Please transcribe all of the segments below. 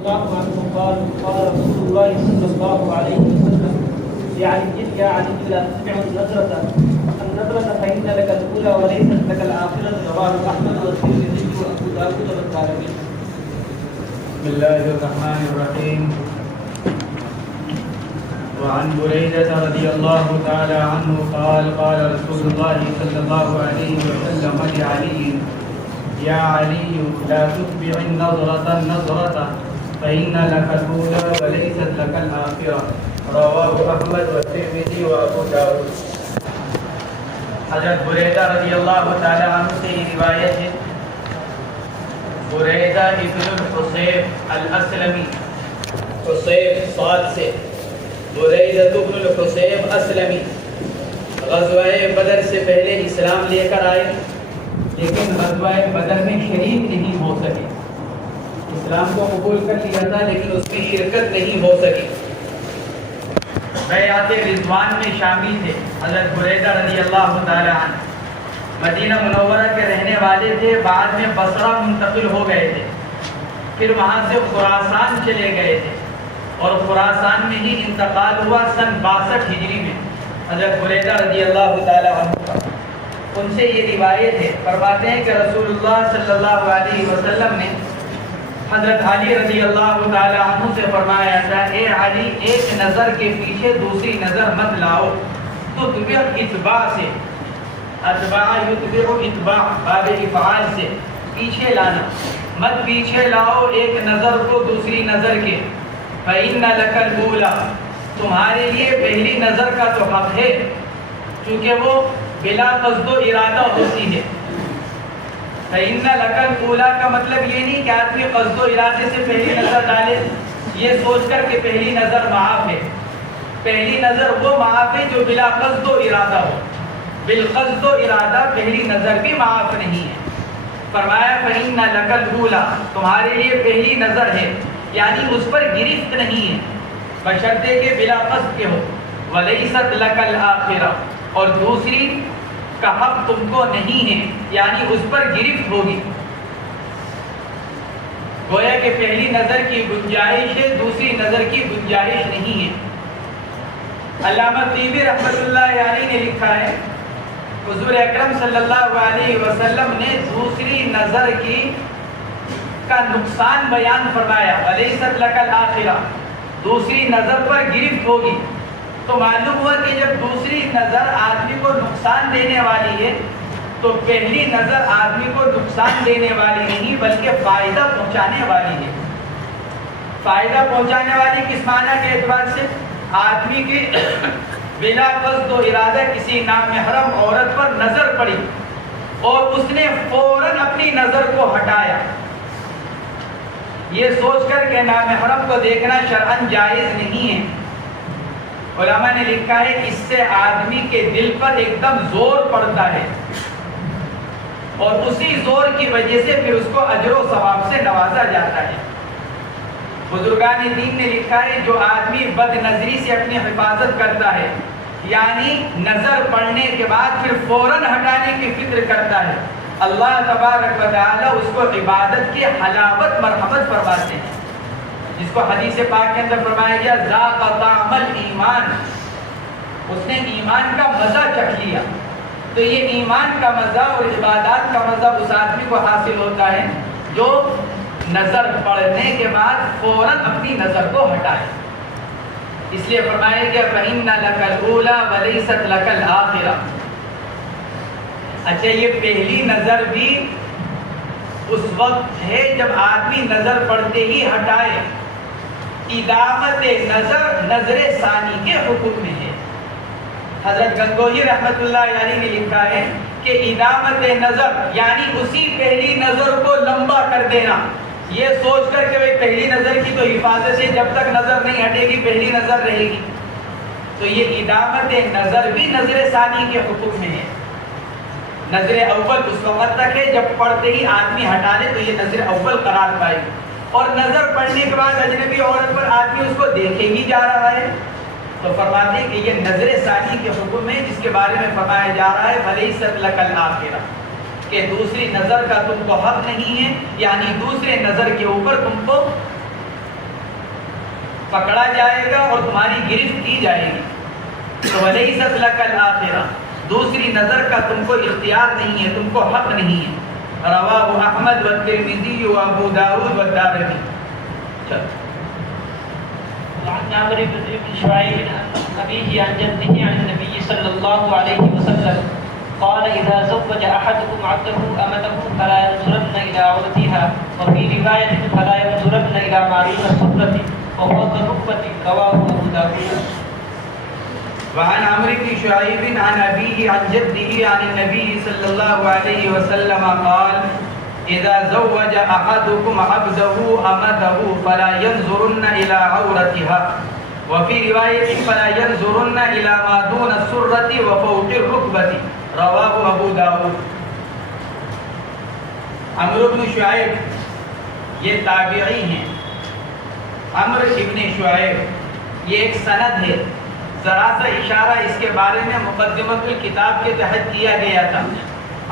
الله عنه قال قال رسول الله صلى الله عليه وسلم يا علي لا تتبع النظرة فإن لك الأولى وليست لك الآخرة. رواه أحمد والترمذي وأبو داود والدارمي. بسم الله الرحمن الرحيم. وعن بريدة رضي الله تعالى عنه قال قال رسول الله صلى الله عليه وسلم لعلي يا علي لا تتبع النظرة فإن لك الأولى وليست لك الآخرة. رواه أحمد والترمذي وأبو داود. حضرت بریدہ رضی اللہ تعالی عنہ سے یہ روایت ہے. بریدہ ابن الحصیب الاسلمی، حصیب صاد سے، بریدہ ابن الحصیب اسلمی غزوہ بدر سے پہلے اسلام لے کر آئے، لیکن غزوہ بدر میں شریک نہیں ہو سکے. اسلام کو قبول کر لیا تھا لیکن اس میں شرکت نہیں ہو سکی. بیعت رضوان میں شامل تھے. حضرت بریدہ رضی اللہ تعالی عنہ مدینہ منورہ کے رہنے والے تھے، بعد میں بصرہ منتقل ہو گئے تھے، پھر وہاں سے خراسان چلے گئے تھے اور خراسان میں ہی انتقال ہوا سن 62 ہجری میں حضرت بریدہ رضی اللہ تعالی عنہ کا. ان سے یہ روایت ہے، فرماتے ہیں کہ رسول اللہ صلی اللہ علیہ وسلم نے حضرت علی رضی اللہ تعالی عنہ سے فرمایا تھا، اے علی ایک نظر کے پیچھے دوسری نظر مت لاؤ. تو تتبع اتباع سے، اتباع یتبع اتباع باب افعال سے پیچھے لانا، مت پیچھے لاؤ ایک نظر کو دوسری نظر کے. فإن لك الأولى تمہارے لیے پہلی نظر کا تو حق ہے، چونکہ وہ بلا قصد و ارادہ ہوتی ہے. فإن لك الأولى کا مطلب یہ نہیں کہ آدمی قصد و ارادے سے پہلی نظر ڈالے یہ سوچ کر کہ پہلی نظر معاف ہے. پہلی نظر وہ معاف ہے جو بلا قصد و ارادہ ہو، بالقصد و ارادہ پہلی نظر بھی معاف نہیں ہے. فرمایا فإن لك الأولى تمہارے لیے پہلی نظر ہے، یعنی اس پر گرفت نہیں ہے بشرطے کہ بلا قصد کے ہو. ولیست لك الآخرة اور دوسری کا حق تم کو نہیں ہے، یعنی اس پر گرفت ہوگی. گویا کہ پہلی نظر کی گنجائش ہے، دوسری نظر کی گنجائش نہیں ہے. علامہ طیبی رحمۃ اللہ علیہ نے لکھا ہے، حضور اکرم صلی اللہ علیہ وسلم نے دوسری نظر کا نقصان بیان فرمایا. ولیست لک الآخرہ دوسری نظر پر گرفت ہوگی. تو معلوم ہوا کہ جب دوسری نظر آدمی کو نقصان دینے والی ہے تو پہلی نظر آدمی کو نقصان دینے والی نہیں بلکہ فائدہ پہنچانے والی ہے. فائدہ پہنچانے والی کس معنی کے اعتبار سے؟ آدمی کی بلا قصد و ارادہ کسی نامحرم عورت پر نظر پڑی اور اس نے فوراً اپنی نظر کو ہٹایا، یہ سوچ کر کہ نامحرم کو دیکھنا شرعاً جائز نہیں ہے. علماء نے لکھا ہے اس سے آدمی کے دل پر ایک دم زور پڑتا ہے اور اسی زور کی وجہ سے پھر اس کو اجر و ثواب سے نوازا جاتا ہے. بزرگان دین نے لکھا ہے جو آدمی بد نظری سے اپنی حفاظت کرتا ہے، یعنی نظر پڑنے کے بعد پھر فوراً ہٹانے کی فکر کرتا ہے، اللہ تبارک و تعالی اس کو عبادت کی حلاوت مرحمت فرماتے ہیں، جس کو حدیث پاک کے اندر فرمایا گیا ذاق طعم الایمان، اس نے ایمان کا مزہ چکھ لیا. تو یہ ایمان کا مزہ اور عبادات کا مزہ اس آدمی کو حاصل ہوتا ہے جو نظر پڑنے کے بعد فوراً اپنی نظر کو ہٹائے. اس لیے فرمایا گیا فإن لك الأولى وليست لك الآخرة. اچھا یہ پہلی نظر بھی اس وقت ہے جب آدمی نظر پڑتے ہی ہٹائے. ادامت نظر نظر ثانی کے حکم میں ہے. حضرت گنگوہی رحمۃ اللہ علیہ نے لکھا ہے کہ ادامت نظر یعنی اسی پہلی نظر کو لمبا کر دینا، یہ سوچ کر کہ بھئی پہلی نظر کی تو حفاظت ہے، جب تک نظر نہیں ہٹے گی پہلی نظر رہے گی. تو یہ ادامت نظر بھی نظر ثانی کے حکم میں ہے. نظر اول اس وقت تک ہے جب پڑھتے ہی آدمی ہٹا لے تو یہ نظر اول قرار پائے گی، اور نظر پڑنے کے بعد اجنبی عورت پر آدمی اس کو دیکھے ہی جا رہا ہے تو فرماتے ہیں کہ یہ نظر ثانی کے حکم ہے، جس کے بارے میں فرمایا جا رہا ہے وَلَيْسَتْ لَكَ الْآخِرَةُ کہ دوسری نظر کا تم کو حق نہیں ہے، یعنی دوسرے نظر کے اوپر تم کو پکڑا جائے گا اور تمہاری گرفت کی جائے گی. تو وَلَيْسَتْ لَكَ الْآخِرَةُ, دوسری نظر کا تم کو اختیار نہیں ہے, تم کو حق نہیں ہے. رواہ احمد والترمذی وابو داود والدارمی. چلو. وعن عمرو بن شعيب عن أبيه عن جده عن النبي صلى الله عليه وسلم قال إذا زوج أحدكم عبده أمته فلا ينظرن إلى عورتها وفي رواية فلا ينظرن إلى معروف السفرة وفوق الركبة. رواه أبو داود. وعن عمرو بن شعيب عن أبيه عن جده عن النبي صلى الله عليه وسلم قال إذا زوج أحدكم عبده أمته فلا ينظرن إلى عورتها وفي رواية فلا ينظرن إلى ما دون السرة وفوق الركبة. رواه أبو داود. عمرو بن شعیب یہ تابعی ہیں. عمرو ابن شعیب یہ ایک سند ہے. ذرا سا اشارہ اس کے بارے میں مقدمۃ الکتاب کے تحت کیا گیا تھا.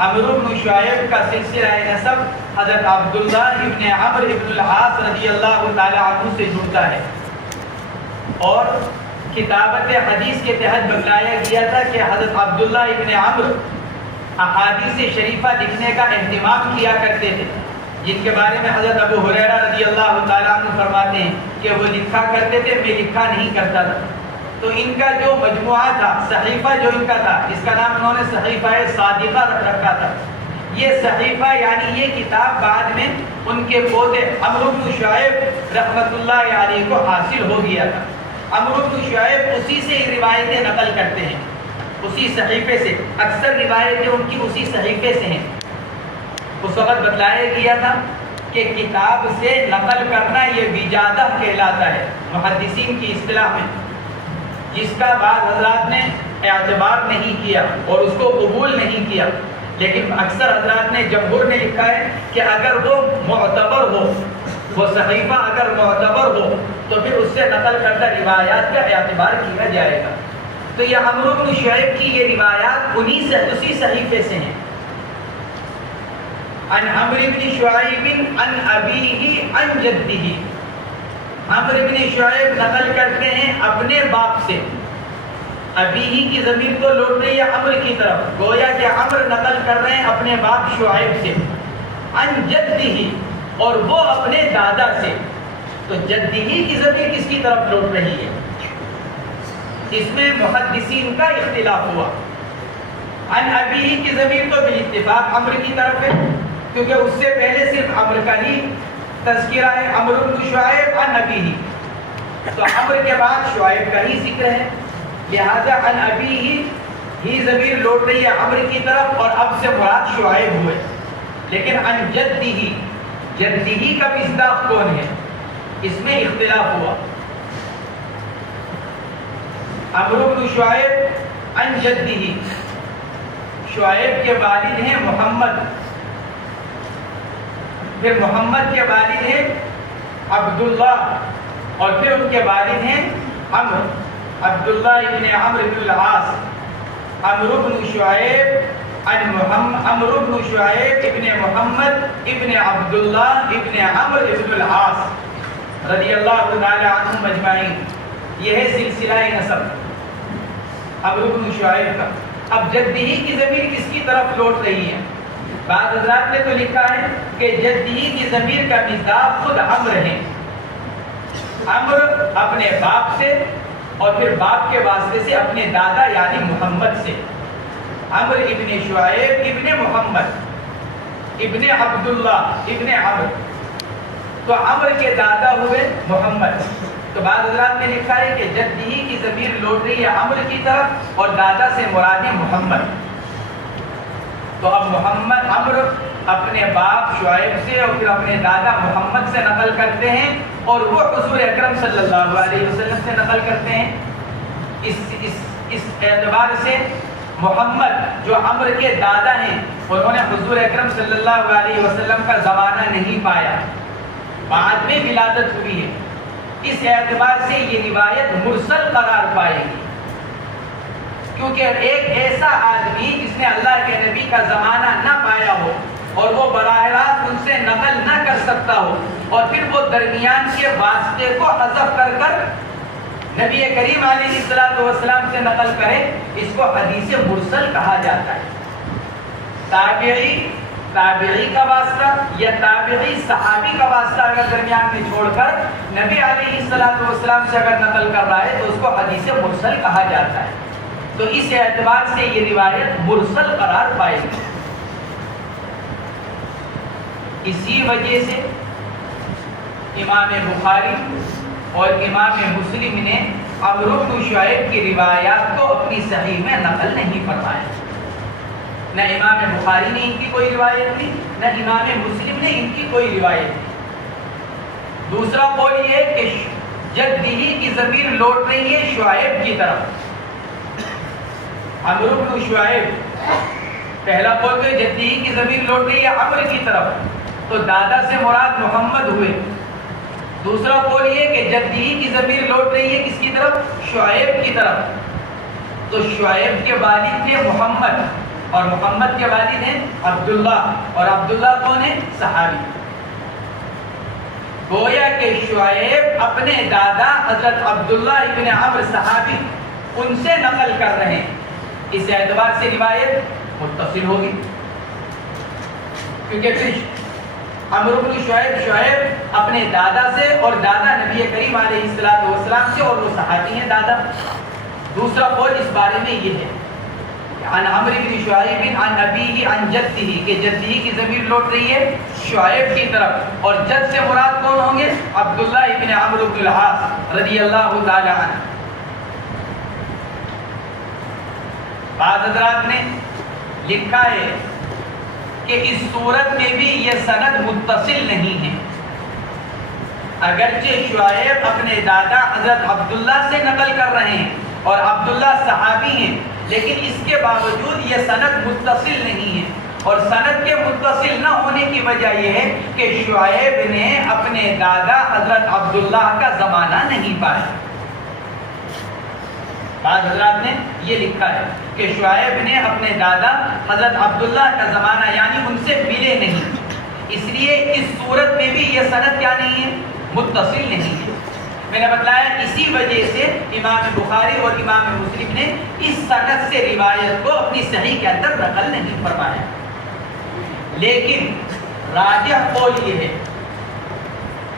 عمرو بن شعیب کا سلسلہ نسب حضرت عبداللہ ابن عمرو ابن العاص رضی اللہ تعالی عنہ سے جڑتا ہے, اور کتابت حدیث کے تحت بتلایا گیا تھا کہ حضرت عبداللہ ابن عمرو احادیث شریفہ لکھنے کا اہتمام کیا کرتے تھے, جن کے بارے میں حضرت ابو ہریرہ رضی اللہ تعالیٰ عنہ فرماتے ہیں کہ وہ لکھا کرتے تھے, میں لکھا نہیں کرتا تھا. تو ان کا جو مجموعہ تھا, صحیفہ جو ان کا تھا, اس کا نام انہوں نے صحیفہ صادقہ رکھا تھا. یہ صحیفہ یعنی یہ کتاب بعد میں ان کے پوتے عمرو بن شعیب رحمۃ اللہ علیہ کو حاصل ہو گیا تھا. عمرو بن شعیب اسی سے روایتیں نقل کرتے ہیں, اسی صحیفے سے. اکثر روایتیں ان کی اسی صحیفے سے ہیں. اس وقت بتلایا گیا تھا کہ کتاب سے نقل کرنا یہ وجادہ کہلاتا ہے محدثین کی اصطلاح میں, جس کا بعض حضرات نے اعتبار نہیں کیا اور اس کو قبول نہیں کیا. لیکن اکثر حضرات نے, جمہور نے لکھا ہے کہ اگر وہ معتبر ہو, وہ صحیفہ اگر معتبر ہو تو پھر اس سے نقل کردہ روایات کا اعتبار کیا جائے گا. تو یہ عمرو بن شعیب کی یہ روایات انہی سے اسی صحیفے سے ہیں. عن عمرو بن شعیب عن ابیہ عن جدہ. عمرو بن شعیب نقل کرتے ہیں اپنے باپ سے. ابیہ کی ضمیر تو لوٹ رہی ہے عمرو کی طرف, گویا کہ عمرو نقل کر رہے ہیں اپنے باپ شعیب سے. عن جدہ, اور وہ اپنے دادا سے. تو جدہ کی ضمیر کس کی طرف لوٹ رہی ہے؟ اس میں محدثین کا اختلاف ہوا. عن ابیہ کی ضمیر تو بالاتفاق عمرو کی طرف ہے, کیونکہ اس سے پہلے صرف عمرو کا ہی تذکرہ ہے, عمرو بن شعیب عن ابیہ. تو عمرو کے بعد شعیب کا ہی ذکر ہے, لہذا عن ابیہ ہی ضمیر لوٹ رہی ہے عمرو کی طرف, اور اب سے مراد شعیب ہوئے. لیکن عن جدہ, جدہ کا مصداق کون ہے, اس میں اختلاف ہوا. عمرو بن شعیب عن جدہ, شعیب کے والد ہیں محمد, پھر محمد کے والد ہیں عبداللہ, اور پھر ان کے والد ہیں عمرو, عبداللہ ابن عمرو بن العاص. عمرو بن شعیب عمرو بن شعیب ابن محمد ابن عبداللہ ابن عمرو ابن العاص رضی اللہ تعالی عنہ مجمعین. یہ ہے سلسلہ نسب عمرو بن شعیب کا. اب جدہ کی ضمیر کس کی طرف لوٹ رہی ہے؟ بعض حضرات نے تو لکھا ہے کہ جدہ کی ضمیر کا مصداق خود عمرو ہے. عمرو اپنے باپ سے, اور پھر باپ کے واسطے سے اپنے دادا یعنی محمد سے. عمرو ابن شعیب ابن محمد ابن عبداللہ ابن عمرو, تو عمرو کے دادا ہوئے محمد. تو بعض حضرات نے لکھا ہے کہ جدہ کی ضمیر لوٹ رہی ہے عمرو کی طرف, اور دادا سے مراد ہے محمد. تو اب محمد عمرو اپنے باپ شعیب سے اور پھر اپنے دادا محمد سے نقل کرتے ہیں, اور وہ حضور اکرم صلی اللہ علیہ وسلم سے نقل کرتے ہیں. اس اعتبار سے محمد جو عمرو کے دادا ہیں, انہوں نے حضور اکرم صلی اللہ علیہ وسلم کا زمانہ نہیں پایا, بعد میں ولادت ہوئی ہے. اس اعتبار سے یہ روایت مرسل قرار پائے گی, کیونکہ ایک ایسا آدمی جس نے اللہ کے نبی کا زمانہ نہ پایا ہو, اور وہ براہ راست ان سے نقل نہ کر سکتا ہو، اور پھر وہ درمیان کے واسطے کو حذف کر کر نبی کریم علیہ السلام سے نقل کرے، اس کو حدیث مرسل کہا جاتا ہے۔ تابعی کا واسطہ یا تابعی صحابی کا واسطہ اگر درمیان میں چھوڑ کر نبی علیہ السلام سے اگر نقل کر رہا ہے تو اس کو حدیث مرسل کہا جاتا ہے۔ تو اس اعتبار سے یہ روایت مرسل قرار پائے گی۔ اسی وجہ سے امام بخاری اور امام مسلم نے عمرو بن شعیب کی روایات کو اپنی صحیح میں نقل نہیں فرمایا۔ نہ امام بخاری نے ان کی کوئی روایت دی، نہ امام مسلم نے ان کی کوئی روایت دی۔ دوسرا قول یہ ہے کہ جدی کی ضمیر لوٹ رہی ہے شعیب کی طرف، عمرو بن شعیب۔ پہلا قول تو جدی کی ضمیر لوٹ رہی ہے عمرو کی طرف، تو دادا سے مراد محمد ہوئے۔ دوسرا قول یہ کہ جدی کی ضمیر لوٹ رہی ہے کس کی طرف؟ شعیب کی طرف۔ تو شعیب کے والد تھے محمد، اور محمد کے والد ہیں عبداللہ، اور عبداللہ کون ہے؟ صحابی۔ گویا کہ شعیب اپنے دادا حضرت عبداللہ ابن عمرو صحابی ان سے نقل کر رہے ہیں، اس اعتبار سے روایت متصل ہوگی، کیونکہ پھر عمرو بن شعیب اپنے دادا سے، اور دادا نبی کریم علیہ السلام سے، اور وہ صحابی ہیں دادا۔ دوسرا قول اس بارے میں یہ ہے عن عمرو بن شعیب عن ابیہ عن جدہ، کہ جدہ کی ضمیر لوٹ رہی ہے شعیب کی طرف، اور جد سے مراد کون ہوں گے؟ عبداللہ ابن عمرو بن العاص رضی اللہ تعالی عنہ۔ بعض حضرات نے لکھا ہے کہ اس صورت میں بھی یہ سند متصل نہیں ہے، اگرچہ شعیب اپنے دادا حضرت عبداللہ سے نقل کر رہے ہیں اور عبداللہ صحابی ہیں، لیکن اس کے باوجود یہ سند متصل نہیں ہے، اور سند کے متصل نہ ہونے کی وجہ یہ ہے کہ شعیب نے اپنے دادا حضرت عبداللہ کا زمانہ نہیں پایا۔ بعض حضرات نے یہ لکھا ہے کہ شعیب نے اپنے دادا حضرت عبداللہ کا زمانہ یعنی ان سے ملے نہیں، اس لیے اس صورت میں بھی یہ سند کیا نہیں ہے؟ متصل نہیں ہے۔ میں نے بتلایا اسی وجہ سے امام بخاری اور امام مسلم نے اس سند سے روایت کو اپنی صحیح کے اندر نقل نہیں فرمایا۔ لیکن راجح قول یہ ہے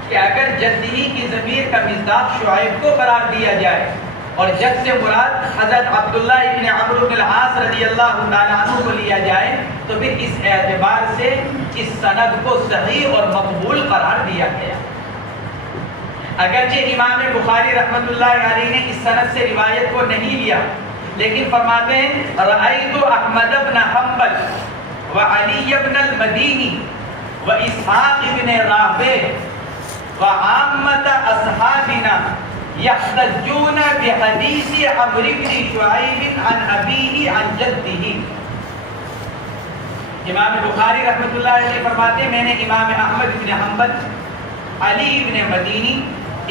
کہ اگر جدی کی ضمیر کا مصداق شعیب کو قرار دیا جائے اور جد سے مراد حضرت عبداللہ ابن عمرو بن العاص رضی اللہ تعالیٰ عنہ کو لیا جائے تو پھر اس اعتبار سے اس سند کو صحیح اور مقبول قرار دیا گیا۔ اگرچہ امام بخاری رحمۃ اللہ علیہ نے اس سند سے روایت کو نہیں لیا، لیکن فرماتے ہیں رأیت احمد بن حنبل وعلی بن المدینی واسحاق بن راہویہ وعامۃ اصحابنا یحتجون بحدیث عمرو بن شعیب عن ابیہ عن جدہ۔ امام بخاری رحمۃ اللہ علیہ فرماتے ہیں میں نے امام احمد بن حنبل، علی بن مدینی،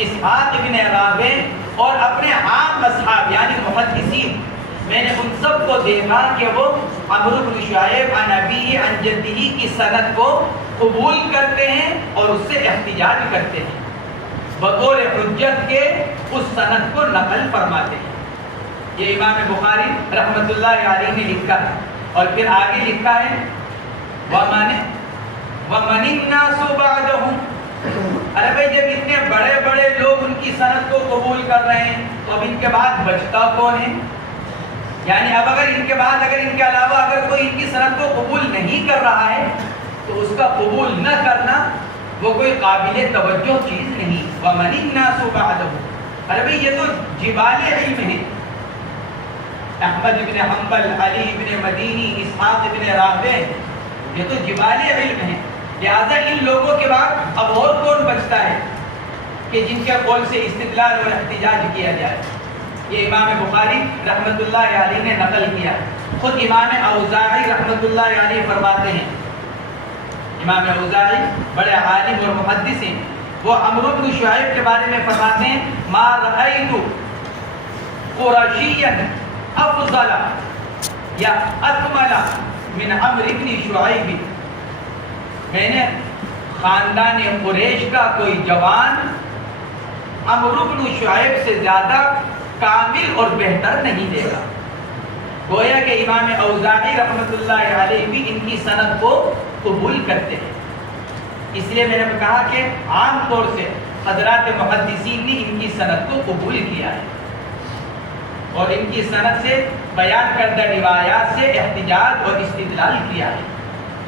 اسحاق بن راہویہ اور اپنے عام اصحاب یعنی محدثین، میں نے ان سب کو دیکھا کہ وہ عمرو بن شعیب عن ابیہ عن جدہ کی سند کو قبول کرتے ہیں اور اس سے احتجاج کرتے ہیں، بطور حجت کے اس سند کو نقل فرماتے ہیں۔ یہ امام بخاری رحمۃ اللہ علیہ نے لکھا ہے، اور پھر آگے لکھا ہے وَمَنِ النَّاسُ بَعْدَهُمْ۔ ارے بھائی جب اتنے بڑے بڑے لوگ ان کی سند کو قبول کر رہے ہیں تو اب ان کے بعد بچتا کون ہے؟ یعنی اب اگر ان کے علاوہ اگر کوئی ان کی سند کو قبول نہیں کر رہا ہے تو اس کا قبول نہ کرنا وہ کوئی قابل توجہ چیز نہیں۔ وَمَنِ النَّاسُ بَعْدَهُمْ، ارے بھائی یہ تو جبال علم ہے، احمد بن حنبل، علی بن مدینی، اسحاق بن راہویہ، یہ تو جبال علم ہے، لہذا ان لوگوں کے بعد اب اور کون بچتا ہے کہ جن کے قول سے استدلال اور احتجاج کیا جائے۔ یہ امام بخاری رحمۃ اللہ علیہ نے نقل کیا۔ خود امام اوزاعی رحمۃ اللہ علیہ فرماتے ہیں، امام اوزاعی بڑے عالم اور محدث ہیں، وہ عمرو بن شعیب کے بارے میں فرماتے ہیں ما رأیت قرشیا افضل یا اکمل من عمرو بن شعیب۔ میں نے خاندان قریش کا کوئی جوان عمرو بن شعیب سے زیادہ کامل اور بہتر نہیں دیکھا. گویا کہ امام اوزاعی رحمۃ اللہ علیہ بھی ان کی سند کو قبول کرتے ہیں. اس لیے میں نے کہا کہ عام طور سے حضرات محدثین نے ان کی سند کو قبول کیا ہے اور ان کی سند سے بیان کردہ روایات سے احتجاج اور استدلال کیا ہے.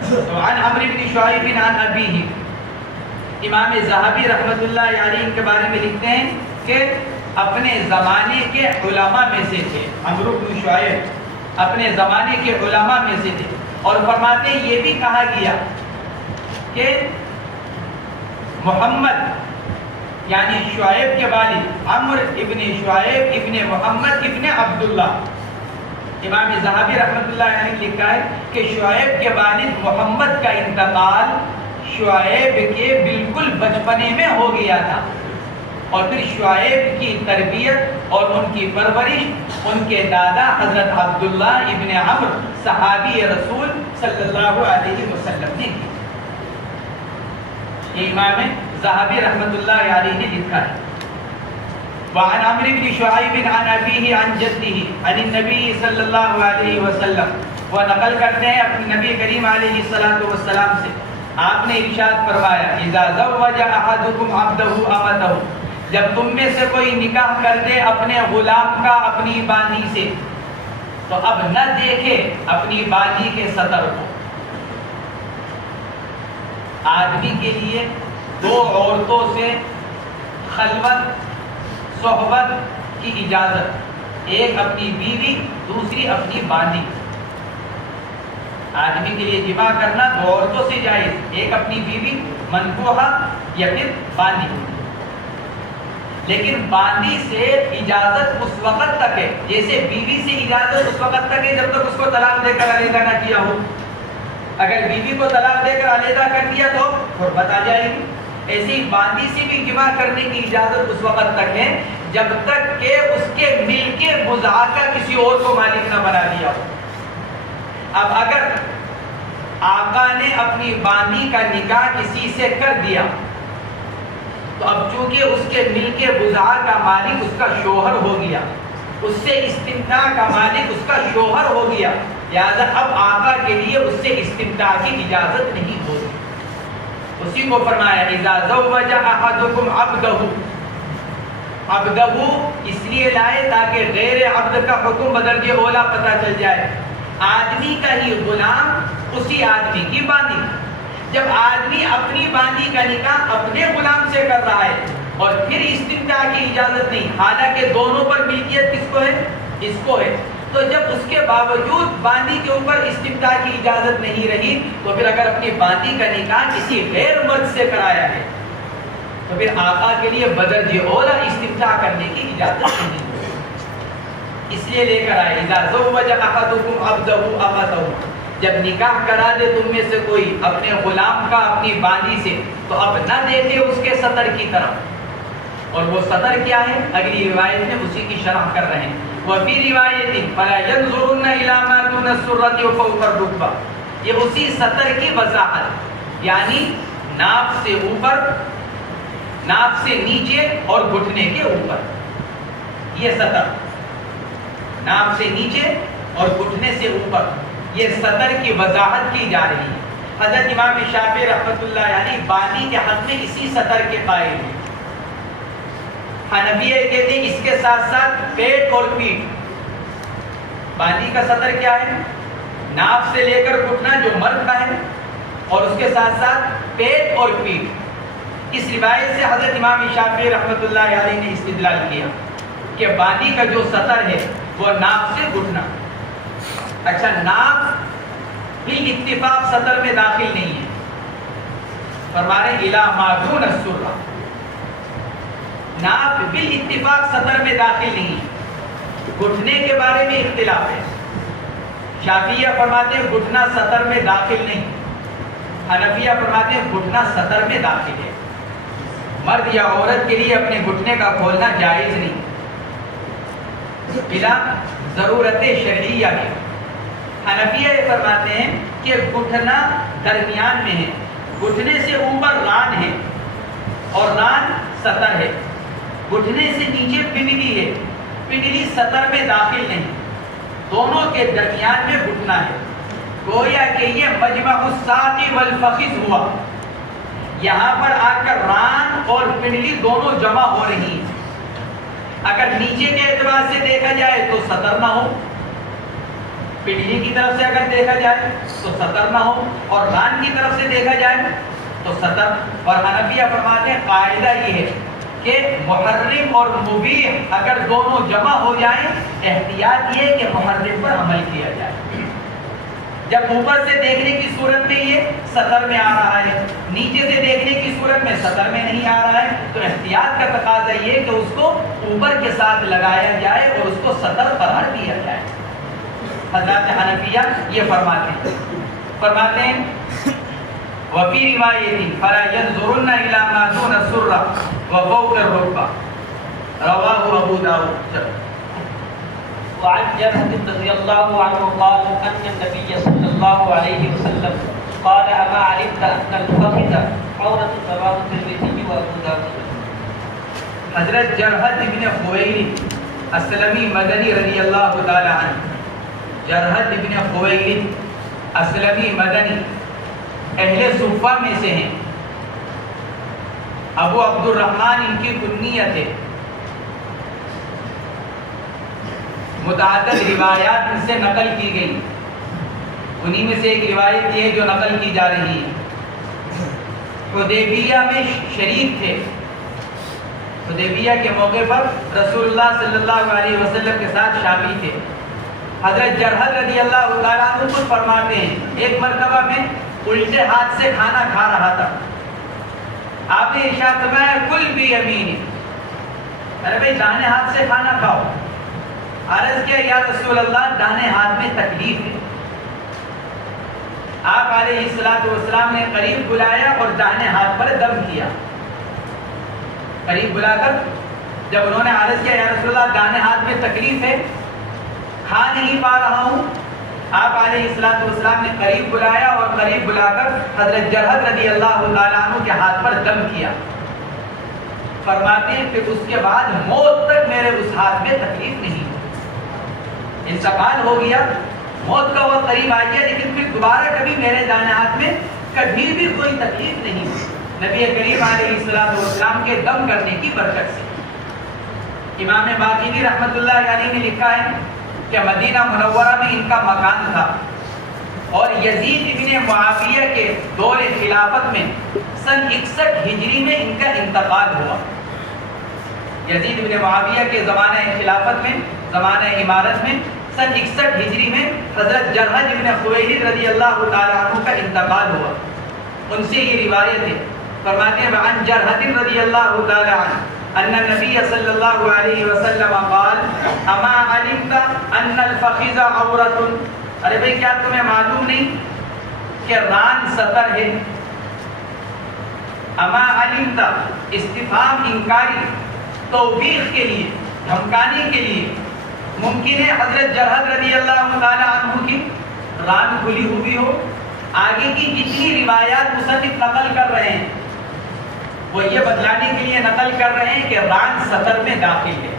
تو عن عمرو بن شعیب عن ابیہ، امام ذہبی رحمۃ اللہ علیہ ان کے بارے میں لکھتے ہیں کہ اپنے زمانے کے علماء میں سے تھے. عمرو بن شعیب اپنے زمانے کے علماء میں سے تھے اور فرماتے ہیں یہ بھی کہا گیا کہ محمد یعنی شعیب کے والد عمرو ابن شعیب ابن محمد ابن عبداللہ. امام ذہبی رحمۃ اللہ علیہ نے لکھا ہے کہ شعیب کے والد محمد کا انتقال شعیب کے بالکل بچپنے میں ہو گیا تھا اور پھر شعیب کی تربیت اور ان کی پرورش ان کے دادا حضرت عبداللہ ابن عمرو صحابی رسول صلی اللہ علیہ وسلم نے کی. یہ امام ذہبی رحمۃ اللہ علیہ نے لکھا ہے. وعن عمرو بن شعیب عن ابیہ عن جدہ عن النبی صلی اللہ علیہ وسلم، وہ نقل کرتے ہیں اپنے نبی کریم علیہ الصلوۃ والسلام سے، آپ نے ارشاد فرمایا اذا زوج احدکم عبدہ امتہ، جب تم میں سے کوئی نکاح کر دے اپنے غلام کا اپنی باندھی سے تو اب نہ دیکھے اپنی باندھی کے سطر کو. آدمی کے لیے دو عورتوں سے خلوت صحبت کی اجازت، ایک اپنی بیوی دوسری اپنی باندھی. آدمی کے لیے جماع کرنا دو عورتوں سے جائز، ایک اپنی بیوی منکوحہ یا پھر باندھی. لیکن باندھی سے اجازت اس وقت تک ہے، جیسے بیوی سے اجازت اس وقت تک ہے جب تک اس کو طلاق دے کر علیحدہ نہ کیا ہو. اگر بیوی کو طلاق دے کر علیحدہ کر دیا تو غربت آ جائے گی. ایسی باندھی سے بھی جماع کرنے کی اجازت اس وقت تک ہے جب تک کہ اس کے مل کے بزا کا کسی اور کو مالک نہ بنا دیا ہو. اب اگر آقا نے اپنی باندھی کا نکاح کسی سے کر دیا تو اب چونکہ اس کے مل کے بزا کا مالک اس کا شوہر ہو گیا، اس سے استمتاع کا مالک اس کا شوہر ہو گیا، لہذا اب آقا کے لیے اس سے استمتاع کی اجازت نہیں ہوگی. اسی کو فرمایا اذا زوج احدکم عبدہ، عبدہ اس لیے لائے تاکہ غیر عبد کا حکم بدرجہ اولا پتہ چل جائے. آدمی کا ہی غلام اسی آدمی کی باندھی. جب آدمی اپنی باندھی کا نکاح اپنے غلام سے کر رہا ہے اور پھر استمتاع کی اجازت نہیں، حالانکہ دونوں پر ملکیت کس کو ہے؟ اس کو ہے. تو جب اس کے باوجود باندھی کے اوپر استمتاع کی اجازت نہیں رہی تو پھر اگر اپنی باندھی کا نکاح کسی غیر مرد سے کرایا ہے تو پھر آقا کے لیے بدرجہ اولا استمتاع کرنے کی اجازت نہیں ہے. اس لیے لے کر آئے اذا زوج احدکم عبدہ امتہ، جب نکاح کرا دے تم میں سے کوئی اپنے غلام کا اپنی باندھی سے تو اب نہ دیکھے اس کے سطر کی طرف. اور وہ سطر کیا ہے؟ اگلی روایت میں اسی کی شرح کر رہے ہیں. وفی روایت فلا ينظرن الى ما دون السرۃ وفوق الركبہ، یہ اسی سطر کی وضاحت، یعنی ناف سے اوپر، ناف سے نیچے اور گھٹنے کے اوپر. یہ سطر ناف سے نیچے اور گھٹنے سے اوپر، یہ سطر کی وضاحت کی جا رہی ہے. حضرت امام شافعی رحمۃ اللہ علیہ باندھی کے حق میں اسی سطر کے قائل ہیں. حنفیہ کہتے ہیں اس کے ساتھ ساتھ پیٹ اور پیٹھ. باندھی کا سطر کیا ہے؟ ناف سے لے کر گھٹنا جو مرد کا ہے، اور اس کے ساتھ ساتھ پیٹ اور پیٹھ. اس روایت سے حضرت امام شافعی رحمۃ اللہ علیہ نے استدلال کیا کہ باندھی کا جو سطر ہے وہ ناف سے گھٹنا. اچھا، ناف بھی اتفاق سطر میں داخل نہیں ہے، فرما رہے الی ما دون السرۃ. ناف بال اتفاق سطر میں داخل نہیں ہے. گھٹنے کے بارے میں اختلاف ہے. شافعیہ فرماتے ہیں گھٹنا سطر میں داخل نہیں، حنفیہ فرماتے ہیں گھٹنا سطر میں داخل ہے. مرد یا عورت کے لیے اپنے گھٹنے کا کھولنا جائز نہیں بلا ضرورت شرعیہ کے. حنفیہ فرماتے ہیں کہ گھٹنا درمیان میں ہے، گھٹنے سے اوپر ران ہے اور ران سطر ہے، گھٹنے سے نیچے پنڈلی ہے، پنڈلی سطر میں داخل نہیں، دونوں کے درمیان میں گھٹنا ہے۔ گویا کہ یہ مجمع الساق والفخذ ہوا، یہاں پر آ کر ران اور پنڈلی دونوں جمع ہو رہی ہیں۔ اگر نیچے کے اعتبار سے دیکھا جائے تو سطر نہ ہو، پنڈلی کی طرف سے اگر دیکھا جائے تو سطر نہ ہو، اور ران کی طرف سے دیکھا جائے تو سطر۔ اور حنفیہ فرماتے ہیں قاعدہ یہ ہے کہ محرم اور مبیح اگر دونوں جمع ہو جائیں، احتیاط یہ ہے کہ محرم پر عمل کیا جائے۔ جب اوپر سے دیکھنے کی صورت میں یہ سطر میں آ رہا ہے، نیچے سے دیکھنے کی صورت میں سطر میں نہیں آ رہا ہے، تو احتیاط کا تقاضا یہ کہ اس کو اوپر کے ساتھ لگایا جائے اور اس کو سطر قرار دیا جائے۔ حضرات حنفیہ یہ فرماتے ہیں وفی روایتی فلا ينظرن الى ما دون السرة وفوق الركبة، رواہ ابو داؤد۔ وعن جابر رضی اللہ عنہ قال ان النبي صلی اللہ علیہ وسلم قال اما علمت ان الفخذ عورة، رواه الترمذی وابو داؤد۔ حضرت جرحد ابن خویلد اسلمی مدنی رضی اللہ تعالی عنہ، جرحد ابن خویلد اسلمی مدنی اہل صوفہ میں سے ہیں، ابو عبد الرحمن ان کی کنیت ہے، متعدد روایات ان سے نقل کی گئی، انہی میں سے ایک روایت یہ ہے جو نقل کی جا رہی ہے۔ حدیبیہ میں شریک تھے، حدیبیہ کے موقع پر رسول اللہ صلی اللہ علیہ وسلم کے ساتھ شامل تھے۔ حضرت جرحد رضی اللہ تعالیٰ عنہ خود فرماتے ہیں ایک مرتبہ میں الٹے ہاتھ سے کھانا کھا رہا تھا، آپ نے ارشاد فرمایا کل بھی یمین، ارے بھائی داہنے ہاتھ سے کھانا کھاؤ۔ عرض کیا یا رسول اللہ داہنے ہاتھ میں تکلیف ہے، آپ علیہ السلام نے قریب بلایا اور داہنے ہاتھ پر دم کیا، قریب بلا کر جب انہوں نے عرض کیا یا رسول اللہ داہنے ہاتھ میں تکلیف ہے، کھا نہیں پا رہا ہوں، آپ علیہ السلام نے قریب بلایا اور قریب بلا کر حضرت جرحد رضی اللہ تعالیٰ عنہ کے ہاتھ پر دم کیا۔ فرماتے ہیں کہ اس کے بعد موت تک میرے اس ہاتھ میں تکلیف نہیں، انتقال ہو گیا، موت کا وقت قریب آ گیا، لیکن پھر دوبارہ کبھی میرے دانے ہاتھ میں کبھی بھی کوئی تکلیف نہیں ہوئی، نبی کریم علیہ السلام کے دم کرنے کی برکت سے۔ امام باقری رحمۃ اللہ علیہ نے لکھا ہے کہ مدینہ منورہ میں ان کا مکان تھا، اور یزید ابن معاویہ کے دور خلافت میں سن 61 ہجری میں ان کا انتقال ہوا۔ یزید ابن معاویہ کے زمانہ خلافت میں، زمانہ امارت میں سن 61 ہجری میں حضرت جرحد ابن خویلد رضی اللہ تعالی عنہ کا انتقال ہوا۔ ان سے یہ روایت ہے، فرماتے ہیں عن جرحد رضی اللہ تعالی عنہ ان النبی صلی اللہ علیہ وسلم قال اما علمت ان الفخذ عورۃ، ارے بھائی کیا تمہیں معلوم نہیں کہ ران سطر ہے؟ اما علمت استفہام انکاری توبیخ کے لیے، دھمکانے کے لیے، ممکن ہے حضرت جرحد رضی اللہ تعالی عنہ کی ران کھلی ہوئی ہو۔ آگے کی جتنی روایات مصنف نقل کر رہے ہیں وہ یہ بتلانے کے لیے نقل کر رہے ہیں کہ ران سطر میں داخل ہے،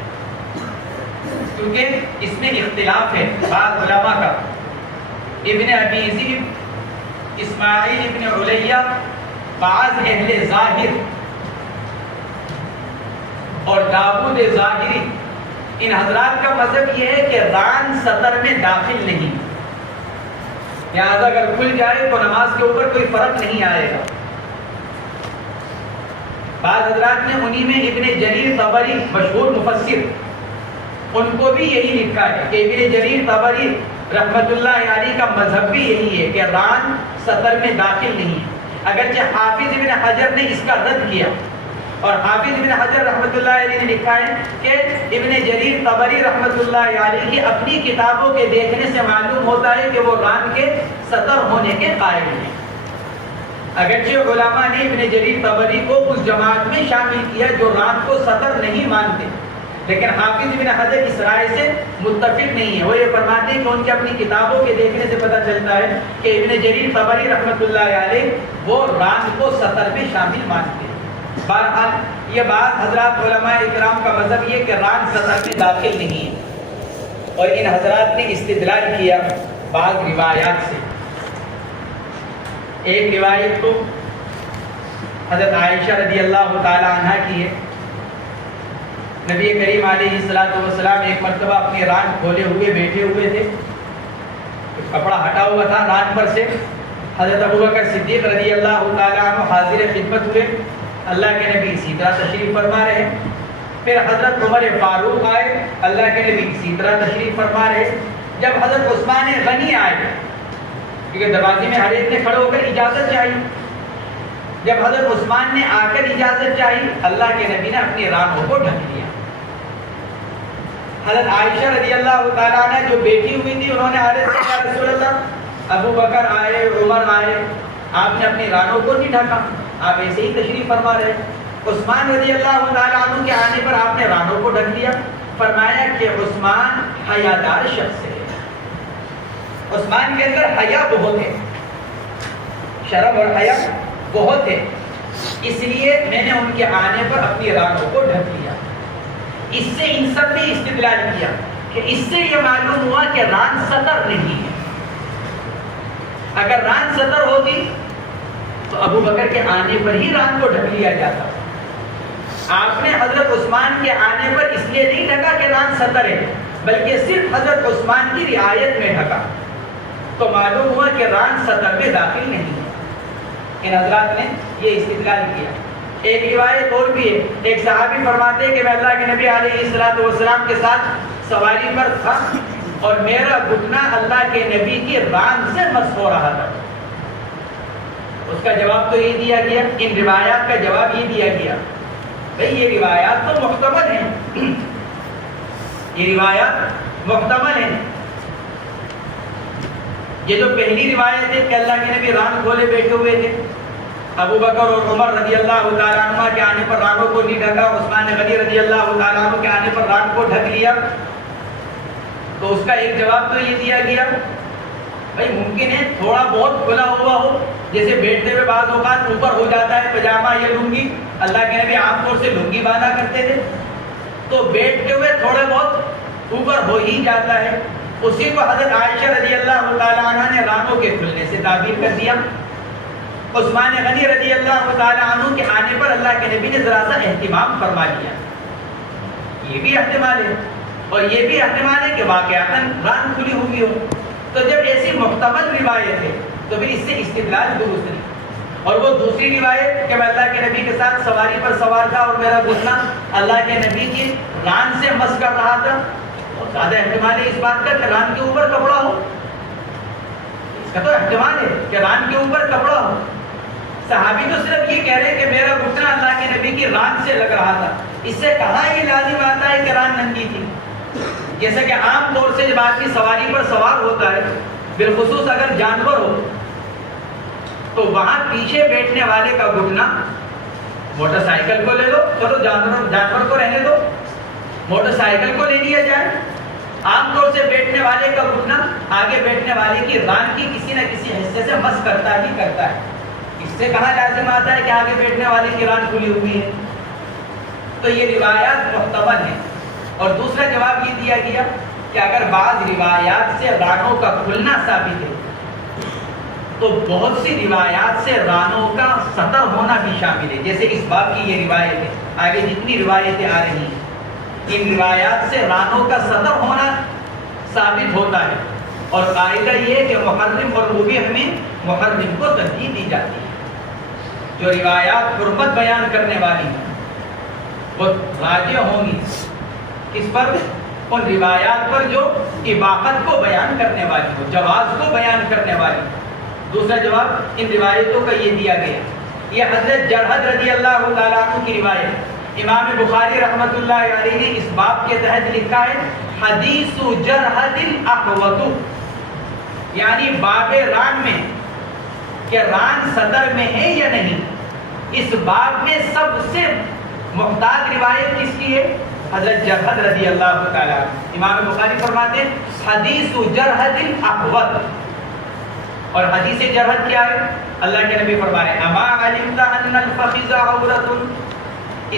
کیونکہ اس میں اختلاف ہے بعض علماء کا۔ ابن ابی ذئب، اسماعیل ابن علیہ، بعض اہل ظاہر اور داؤد ظاہری، ان حضرات کا مذہب یہ ہے کہ ران سطر میں داخل نہیں، لہذا اگر کھل جائے تو نماز کے اوپر کوئی فرق نہیں آئے گا۔ بعض حضرات نے انہی میں ابن جریر طبری مشہور مفسر، ان کو بھی یہی لکھا ہے کہ ابن جریر طبری رحمت اللہ علیہ کا مذہب بھی یہی ہے کہ ران سطر میں داخل نہیں ہے، اگرچہ حافظ ابن حجر نے اس کا رد کیا، اور حافظ ابن حجر رحمت اللہ علیہ نے لکھا ہے کہ ابن جریر طبری رحمت اللہ علیہ کی اپنی کتابوں کے دیکھنے سے معلوم ہوتا ہے کہ وہ ران کے سطر ہونے کے قائل ہیں، اگرچہ علماء نے ابن جریر طبری کو اس جماعت میں شامل کیا جو ران کو سطر نہیں مانتے، لیکن حافظ ابن حجر اس رائے سے متفق نہیں ہے. وہ یہ فرماتے ہیں کہ ان کی اپنی کتابوں کے دیکھنے سے پتہ چلتا ہے کہ ابن جریر طبری رحمۃ اللہ علیہ وہ ران کو سطر میں شامل مانتے ہیں. بہرحال یہ بات حضرات علماء اکرام کا مذہب یہ کہ ران سطر میں داخل نہیں ہے، اور ان حضرات نے استدلال کیا بعض روایات سے. ایک روایت تو حضرت عائشہ رضی اللہ تعالی عنہ کی ہے. نبی کریم علیہ السلام ایک مرتبہ اپنی ران کھولے ہوئے بیٹھے ہوئے تھے، کپڑا ہٹا ہوا تھا ران پر سے. حضرت ابوبکر صدیق رضی اللہ تعالی عنہ حاضر خدمت ہوئے، اللہ کے نبی اسی طرح تشریف فرما رہے. پھر حضرت عمر فاروق آئے، اللہ کے نبی اسی طرح تشریف فرما رہے. جب حضرت عثمان غنی آئے، کیونکہ دروازے میں ہر ایک نے کھڑے ہو کر اجازت چاہی، جب حضرت عثمان نے آ کر اجازت چاہی، اللہ کے نبی نے اپنی رانوں کو ڈھک لیا. حضرت عائشہ رضی اللہ تعالیٰ عنہ جو بیٹھی ہوئی تھی، انہوں نے عرض کیا یا رسول اللہ، ابو بکر آئے، عمر آئے، آپ نے اپنی رانوں کو نہیں ڈھکا، آپ ایسے ہی تشریف فرما رہے. عثمان رضی اللہ تعالیٰ عنہ کے آنے پر آپ نے رانوں کو ڈھک لیا. فرمایا کہ عثمان حیادار شخص ہے، عثمان کے اندر حیا بہت ہے، شرم اور حیا بہت ہے، اس لیے میں نے ان کے آنے پر اپنی رانوں کو ڈھک لیا. اس سے ان سب نے استدلال کیا کہ اس سے یہ معلوم ہوا کہ ران سطر نہیں ہے. اگر ران سطر ہوتی تو ابو بکر کے آنے پر ہی ران کو ڈھک لیا جاتا. آپ نے حضرت عثمان کے آنے پر اس لیے نہیں ڈھکا کہ ران سطر ہے، بلکہ صرف حضرت عثمان کی رعایت میں ڈھکا، تو معلوم ہوا کہ ران سطر میں داخل نہیں ہے. ان حضرات نے یہ استدلال کیا. ایک روایت اور بھی ہے، ایک صحابی فرماتے ہیں کہ میں اللہ کے نبی علیہ السلام کے ساتھ سواری پر تھا اور میرا گھٹنا اللہ کے نبی کی ران سے مس ہو رہا تھا. اس کا جواب تو یہ دیا گیا، ان روایات کا جواب یہ دیا گیا بھئی یہ روایات تو محتمل ہیں، یہ روایات محتمل ہیں. یہ جو پہلی روایت ہے کہ اللہ کے نبی ران کھولے بیٹھے ہوئے تھے، ابو بکر اور عمر رضی اللہ تعالیٰ عنہ کے آنے پر رانوں کو نہیں ڈھکا، عثمان غنی رضی اللہ تعالیٰ عنہ کے آنے پر ران کو ڈھک لیا، تو اس کا ایک جواب تو یہ دیا گیا بھائی ممکن ہے تھوڑا بہت کھلا ہوا ہو، جیسے بیٹھتے ہوئے بعض اوقات اوپر ہو جاتا ہے پجامہ یا لنگی، اللہ کے نبی عام طور سے لنگی باندھا کرتے تھے، تو بیٹھتے ہوئے تھوڑا بہت اوپر ہو ہی جاتا ہے. اسی کو حضرت عائشہ رضی اللہ تعالیٰ عنہ نے رانوں کے کھلنے سے تعبیر کر دیا. عثمان غنی رضی اللہ تعالیٰ عنہ کے آنے پر اللہ کے نبی نے ذرا سا اہتمام فرما لیا. یہ بھی احتمال ہے، اور یہ بھی احتمال ہے کہ واقعتاً ران کھلی ہوئی ہو. تو جب ایسی محتمل روایت ہے تو پھر اس سے استدلال درست نہیں. اور وہ دوسری روایت کہ میں اللہ کے نبی کے ساتھ سواری پر سوار تھا اور میرا گھٹنا اللہ کے نبی کی ران سے مس کر رہا تھا، اور زیادہ احتمال ہے اس بات کا کہ ران کے اوپر کپڑا ہو. اس کا تو احتمال ہے کہ ران کے اوپر کپڑا ہو. صحابی تو صرف یہ کہہ رہے ہیں کہ میرا گھٹنا اللہ کے نبی کی ران سے لگ رہا تھا. اس سے کہاں یہ لازم آتا ہے کہ ران ننگی تھی؟ جیسا کہ عام طور سے جب آدمی سواری پر سوار ہوتا ہے، بالخصوص اگر جانور ہو، تو وہاں پیچھے بیٹھنے والے کا گھٹنا، موٹر سائیکل کو لے لو، چلو جانور کو رہنے دو، موٹر سائیکل کو لے لیا جائے، عام طور سے بیٹھنے والے کا گھٹنا آگے بیٹھنے والے کی ران کی کسی نہ کسی حصے سے مس کرتا ہی کرتا ہے. اس سے کہاں لازم آتا ہے کہ آگے بیٹھنے والے کی ران کھلی ہوئی ہے؟ تو یہ روایات محتمل ہیں. اور دوسرا جواب یہ دیا گیا کہ اگر بعض روایات سے رانوں کا کھلنا ثابت ہے تو بہت سی روایات سے رانوں کا سطر ہونا بھی شامل ہے. جیسے اس باب کی یہ روایت ہے، آگے جتنی روایتیں آ رہی ہیں، ان روایات سے رانوں کا سطر ہونا ثابت ہوتا ہے. اور قاعدہ یہ ہے کہ محرم اور مبیح میں محرم کو ترجیح دی جاتی ہے. جو روایات حرمت بیان کرنے والی ہیں وہ راجع ہوں گی کس پر؟ ان روایات پر جو اباحت کو بیان کرنے والی ہو، جواز کو بیان کرنے والی. دوسرا جواب ان روایتوں کا یہ دیا گیا. یہ حضرت جرحد رضی اللہ تعالیٰ عنہ کی روایت، امام بخاری رحمۃ اللہ علیہ نے اس باب کے تحت لکھا ہے حدیث جرحد الاحوط، یعنی باب ران میں کہ ران صدر میں ہے یا نہیں. اس باب میں سب سے محتاط روایت کس کی ہے؟ حضرت جرحد رضی اللہ تعالیٰ عنہ. امام بخاری فرماتے ہیں حدیث جرحد الاحوط. اور حدیث جرحد کیا ہے؟ اللہ کے نبی فرما رہے ہیں اما علمت ان الفخذ عورت.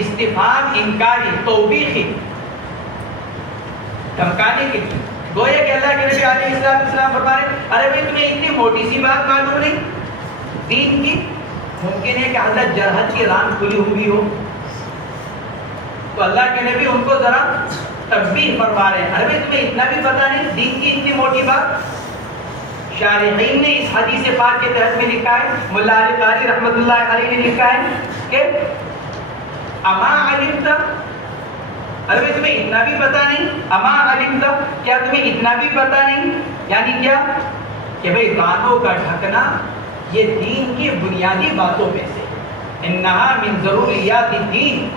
استفہام انکاری توبیخی دھمکانے کے لیے. گویا کہ اللہ کے نبی علیہ السلام فرما رہے ہیں ارے بھائی تمہیں اتنی موٹی سی بات معلوم نہیں دین کی؟ ممکن ہے کہ حضرت جرحد کی ران کھلی ہوئی ہو تو اللہ کے نبی ان کو ذرا تنبیہ فرما رہے ہیں ارے بھائی تمہیں اتنا بھی پتہ نہیں دین کی اتنی موٹی بات. شارحین نے اس حدیث پاک کے تحت میں لکھا ہے, ملا علی قاری رحمۃ اللہ علیہ نے لکھا ہے کہ اما علمت, ارے تمہیں اتنا بھی پتہ نہیں, اما علمت کیا تمہیں اتنا بھی پتہ نہیں, یعنی کیا کہ بھئی کانوں کا ڈھکنا یہ دین کی بنیادی باتوں میں سے, انہا من ضروریات الدین,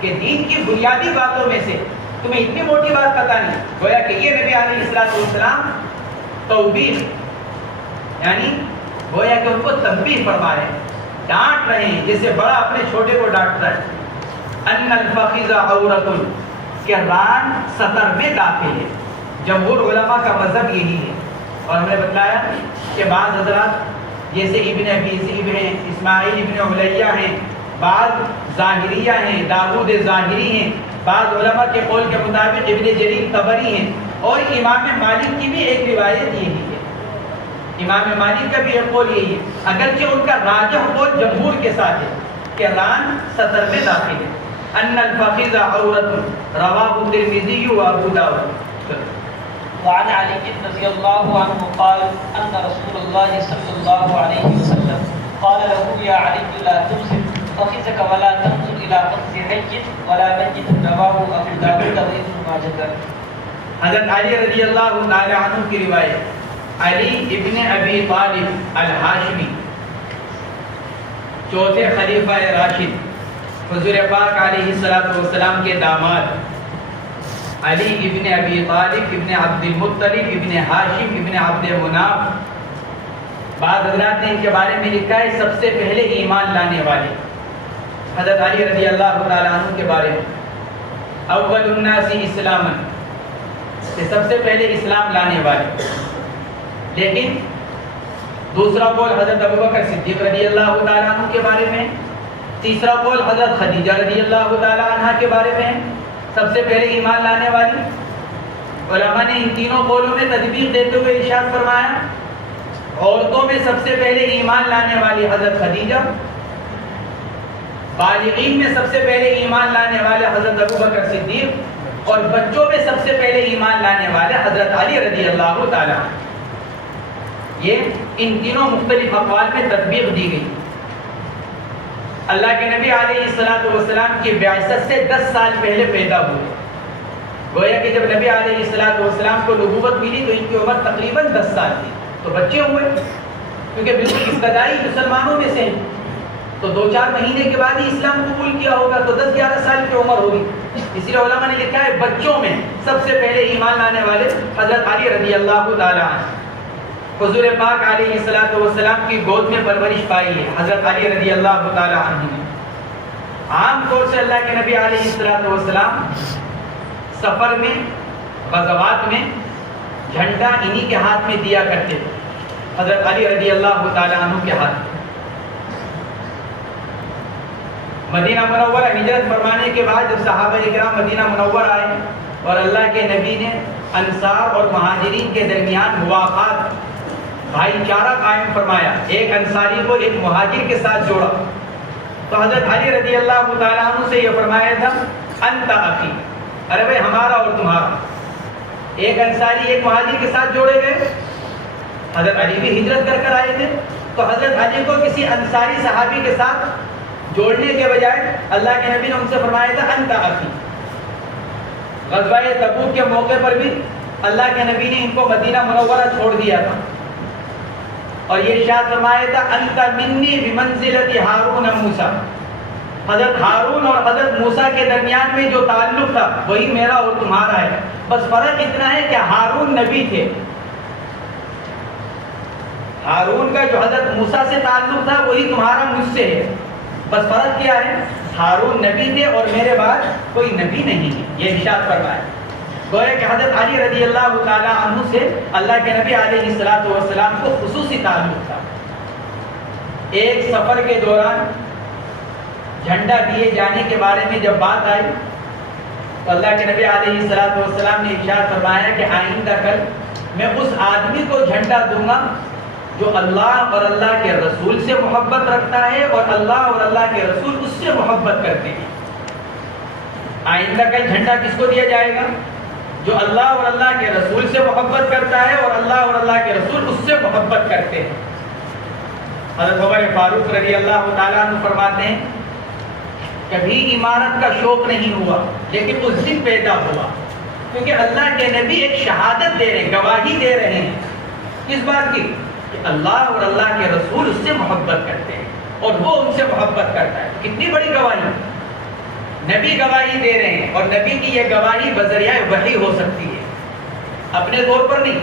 کہ دین کی بنیادی باتوں میں سے تمہیں اتنی موٹی بات پتہ نہیں. گویا کہ یہ نبی علیہ السلام توبیخ یعنی گویا کہ ان کو تنبیہ فرما رہے ہیں, ڈانٹ رہے ہیں جیسے بڑا اپنے چھوٹے کو ڈانٹتا ہے. ان الفخذ عورت, کہ ران سطر میں داخل ہے. جمہور علماء کا مذہب یہی ہے. اور ہم نے بتلایا کہ بعض حضرات جیسے ابن ابی ذئب ہیں, اسماعیل ابن علیہ ہیں, بعض ظاہریہ ہیں, داؤد ظاہری ہیں, بعض علماء کے قول کے مطابق ابن جریر طبری ہیں, اور امام مالک کی بھی ایک روایت یہی ہے. امام مالک کا بھی ایک قول یہی ہے, اگرچہ ان کا راجح قول جمہور کے ساتھ ہے کہ ران سطر میں داخل ہے. ان الفخذ عورت رواہ الترمذی و ابو داؤد. وعن علي رضي الله عنه قال أن رسول الله صلى الله عليه وسلم قال له يا علي لا تمسك فخذك ولا تنظر إلى فخذ حي ولا ميت, رواه أبو داود وابن ماجه. حضرت علی رضی اللہ تعالی عنہ کی روایت, علی ابن ابی طالب الہاشمی چوتھے خلیفہ راشد, حضور پاک علیہ السلام کے داماد, علی ابن ابی طالب ابن عبد المطلب ابن ہاشم ابن عبد مناف. بعض حضرات نے ان کے بارے میں لکھا ہے سب سے پہلے ایمان لانے والے حضرت علی رضی اللہ تعالی عنہ کے بارے میں, اول الناس اسلاما, کہ سب سے پہلے اسلام لانے والے. لیکن دوسرا قول حضرت ابوبکر صدیق رضی اللہ تعالی عنہ کے بارے میں, تیسرا قول حضرت خدیجہ رضی اللہ تعالی عنہ کے بارے میں سب سے پہلے ایمان لانے والی. علماء نے ان تینوں قولوں میں تطبیق دیتے ہوئے ارشاد فرمایا عورتوں میں سب سے پہلے ایمان لانے والی حضرت خدیجہ, بالغین میں سب سے پہلے ایمان لانے والے حضرت ابوبکر صدیق, اور بچوں میں سب سے پہلے ایمان لانے والے حضرت علی رضی اللہ تعالی عنہ. یہ ان تینوں مختلف اقوال میں تطبیق دی گئی. اللہ کے نبی علیہ السلام کی بعثت سے 10 سال پہلے پیدا ہوئے. گویا کہ جب نبی علیہ السلام کو نبوت ملی تو ان کی عمر تقریباً 10 سال تھی, تو بچے ہوئے کیونکہ بالکل ابتدائی مسلمانوں میں سے ہیں, تو 2-4 مہینے کے بعد ہی اسلام قبول کیا ہوگا, تو 10-11 سال کی عمر ہوگی. اسی لیے علماء نے لکھا ہے بچوں میں سب سے پہلے ایمان لانے والے حضرت علی رضی اللہ تعالی عنہ. حضور پاک علیہ السلام کی گود میں پرورش پائی ہے حضرت علی رضی اللہ تعالی عنہ نے. عام طور سے اللہ کے نبی علیہ السلام سفر میں, غزوات میں جھنڈا انہی کے ہاتھ میں دیا کرتے تھے, حضرت علی رضی اللہ تعالی عنہ کے ہاتھ میں. مدینہ منورہ ہجرت فرمانے کے بعد جب صحابہ کرام مدینہ منورہ آئے اور اللہ کے نبی نے انصار اور مہاجرین کے درمیان مواقعات, بھائی چارہ قائم فرمایا, ایک انصاری کو ایک مہاجر کے ساتھ جوڑا, تو حضرت علی رضی اللہ تعالیٰ عنہ سے یہ فرمایا تھا انت اخی, ارے بھائی ہمارا اور تمہارا. ایک انصاری ایک مہاجر کے ساتھ جوڑے گئے, حضرت علی بھی ہجرت کر آئے تھے, تو حضرت علی کو کسی انصاری صحابی کے ساتھ جوڑنے کے بجائے اللہ کے نبی نے ان سے فرمایا تھا انت اخی. غزوہ تبوک کے موقع پر بھی اللہ کے نبی نے ان کو مدینہ منورہ چھوڑ دیا تھا, اور یہ ارشاد فرمایا تھا انت منی بمنزلت ہارون موسیٰ, حضرت ہارون اور حضرت موسیٰ کے درمیان میں جو تعلق تھا وہی میرا اور تمہارا ہے, بس فرق اتنا ہے کہ ہارون نبی تھے, ہارون کا جو حضرت موسیٰ سے تعلق تھا وہی تمہارا مجھ سے ہے, بس فرق کیا ہے ہارون نبی تھے اور میرے بعد کوئی نبی نہیں ہے، یہ ارشاد فرمایا۔ گویا کہ حضرت علی رضی اللہ تعالی عنہ سے اللہ کے نبی علیہ السلام کو خصوصی تعلق تھا۔ ایک سفر کے دوران جھنڈا دیے جانے کے بارے میں جب بات آئی تو اللہ کے نبی علیہ السلام نے ارشاد فرمایا کہ آئندہ کل میں اس آدمی کو جھنڈا دوں گا جو اللہ اور اللہ کے رسول سے محبت رکھتا ہے اور اللہ اور اللہ کے رسول اس سے محبت کرتے ہیں۔ آئندہ کل جھنڈا کس کو دیا جائے گا؟ جو اللہ اور اللہ کے رسول سے محبت کرتا ہے اور اللہ اور اللہ کے رسول اس سے محبت کرتے ہیں۔ حضرت عمر فاروق رضی اللہ تعالیٰ عنہ فرماتے ہیں کبھی عمارت کا شوق نہیں ہوا لیکن اس دن پیدا ہوا، کیونکہ اللہ کے نبی ایک شہادت دے رہے ہیں، گواہی دے رہے ہیں اس بات کی کہ اللہ اور اللہ کے رسول اس سے محبت کرتے ہیں اور وہ ان سے محبت کرتا ہے۔ کتنی بڑی گواہی، نبی گواہی دے رہے ہیں، اور نبی کی یہ گواہی بذریعہ وحی ہو سکتی ہے، اپنے طور پر نہیں۔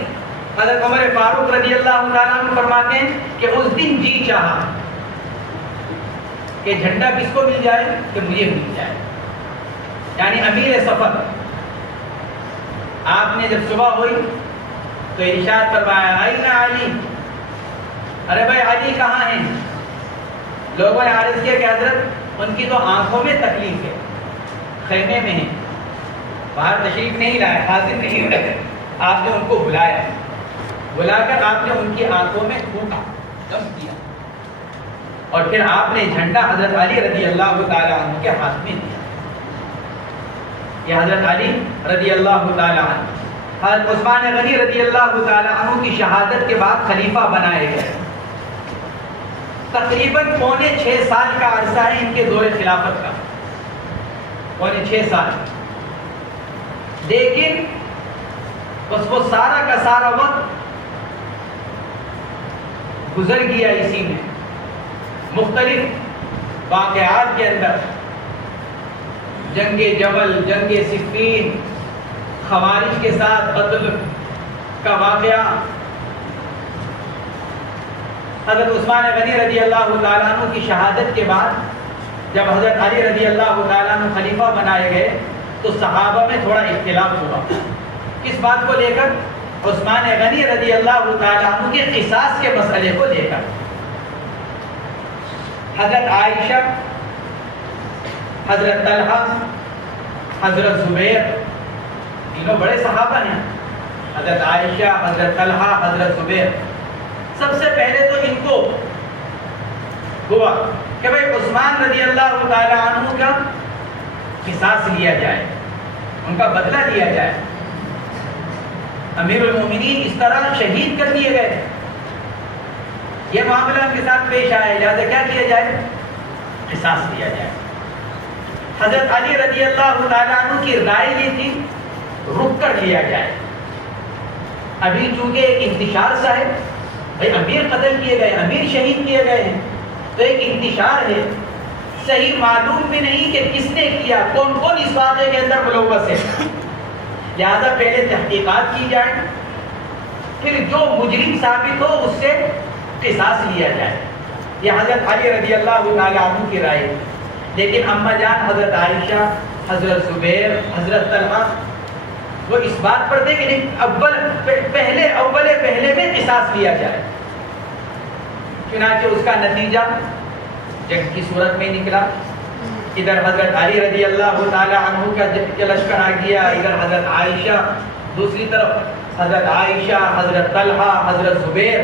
حضرت عمر فاروق رضی اللہ تعالیٰ عنہ فرماتے ہیں کہ اس دن جی چاہا کہ جھنڈا کس کو مل جائے؟ کہ مجھے مل جائے، یعنی امیر سفر۔ آپ نے جب صبح ہوئی تو ارشاد فرمایا آئین علی، ارے بھائی علی کہاں ہیں؟ لوگوں نے عرض کیا کہ حضرت ان کی تو آنکھوں میں تکلیف ہے، خیمے میں ہیں، باہر تشریف نہیں لائے، حاضر نہیں ہوئے۔ آپ نے ان کو بلایا، بلا کر آپ نے ان کی آنکھوں میں تھوکا، دم کیا، اور پھر آپ نے جھنڈا حضرت علی رضی اللہ تعالیٰ عنہ کے ہاتھ میں دیا۔ یہ حضرت علی رضی اللہ تعالیٰ عنہ حضرت عثمان غنی رضی اللہ تعالیٰ عنہ کی شہادت کے بعد خلیفہ بنائے گئے۔ تقریباً 5.25 سال کا عرصہ ہے ان کے دور خلافت کا، 5.25 سال، لیکن بس وہ سارا کا سارا وقت گزر گیا اسی میں، مختلف واقعات کے اندر، جنگ جمل، جنگ صفین، خوارج کے ساتھ قتل کا واقعہ۔ حضرت عثمان غنی رضی اللہ تعالیٰ عنہ کی شہادت کے بعد جب حضرت علی رضی اللہ تعالیٰ عنہ خلیفہ بنائے گئے تو صحابہ میں تھوڑا اختلاف ہوا، کس بات کو لے کر؟ عثمان غنی رضی اللہ تعالیٰ عنہ کے قصاص کے مسئلے کو لے کر۔ حضرت عائشہ، حضرت طلحہ، حضرت زبیر، تینوں بڑے صحابہ ہیں، حضرت عائشہ، حضرت طلحہ، حضرت زبیر۔ سب سے پہلے تو ان کو ہوا کہ بھئی عثمان رضی اللہ تعالیٰ عنہ کا قصاص لیا جائے، ان کا بدلہ لیا جائے۔ امیر المومنین اس طرح شہید کر دیے گئے، یہ معاملہ ان کے ساتھ پیش آیا، لہذا کیا کیا جائے؟ قصاص لیا جائے۔ حضرت علی رضی اللہ تعالیٰ عنہ کی رائے یہ تھی رک کر لیا جائے، ابھی چونکہ ایک انتشار سا ہے، بھائی امیر قتل کیے گئے، امیر شہید کیے گئے ہیں، تو ایک انتشار ہے، صحیح معلوم بھی نہیں کہ کس نے کیا، کون کون اس واقعے کے اندر ملوث ہے، لہذا پہلے تحقیقات کی جائے، پھر جو مجرم ثابت ہو اس سے قصاص لیا جائے۔ یہ حضرت علی رضی اللہ تعالیٰ عنہ کی رائے تھی، لیکن اماں جان حضرت عائشہ، حضرت زبیر، حضرت طلحہ وہ اس بات پر تھے کہ پہلے میں قصاص لیا جائے۔ چنانچہ اس کا نتیجہ جنگ کی صورت میں نکلا، ادھر حضرت علی رضی اللہ تعالی عنہ کا لشکر آ گیا، ادھر حضرت عائشہ، دوسری طرف حضرت عائشہ، حضرت طلحہ، حضرت زبیر،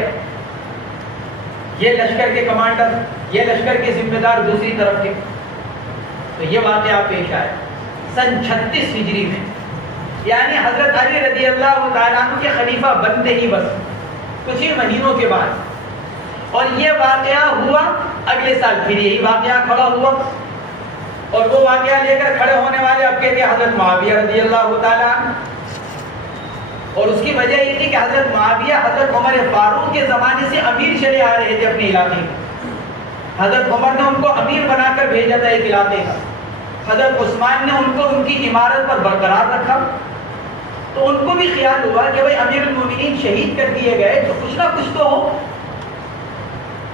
یہ لشکر کے کمانڈر، یہ لشکر کے ذمہ دار دوسری طرف کے۔ تو یہ واقعہ پیش آیا سن 36 ہجری میں، یعنی حضرت علی رضی اللہ تعالیٰ عنہ کے خلیفہ بنتے ہی بس کچھ ہی مہینوں کے بعد، اور یہ واقعہ ہوا اگلے سال، پھر یہی واقعہ کھڑا ہوا، اور وہ واقعہ لے کر کھڑے ہونے والے اب کہتے ہیں حضرت معاویہ رضی اللہ تعالیٰ عنہ، اور اس کی وجہ یہ تھی کہ حضرت معاویہ حضرت عمر فاروق کے زمانے سے امیر چلے آ رہے تھے اپنے علاقے میں، حضرت عمر نے ان کو امیر بنا کر بھیجا تھا ایک علاقے کا، حضرت عثمان نے ان کو ان کی عمارت پر برقرار رکھا، تو ان کو بھی خیال ہوا کہ بھئی امیر المومنین شہید کر دیے گئے تو کچھ نہ کچھ تو ہو،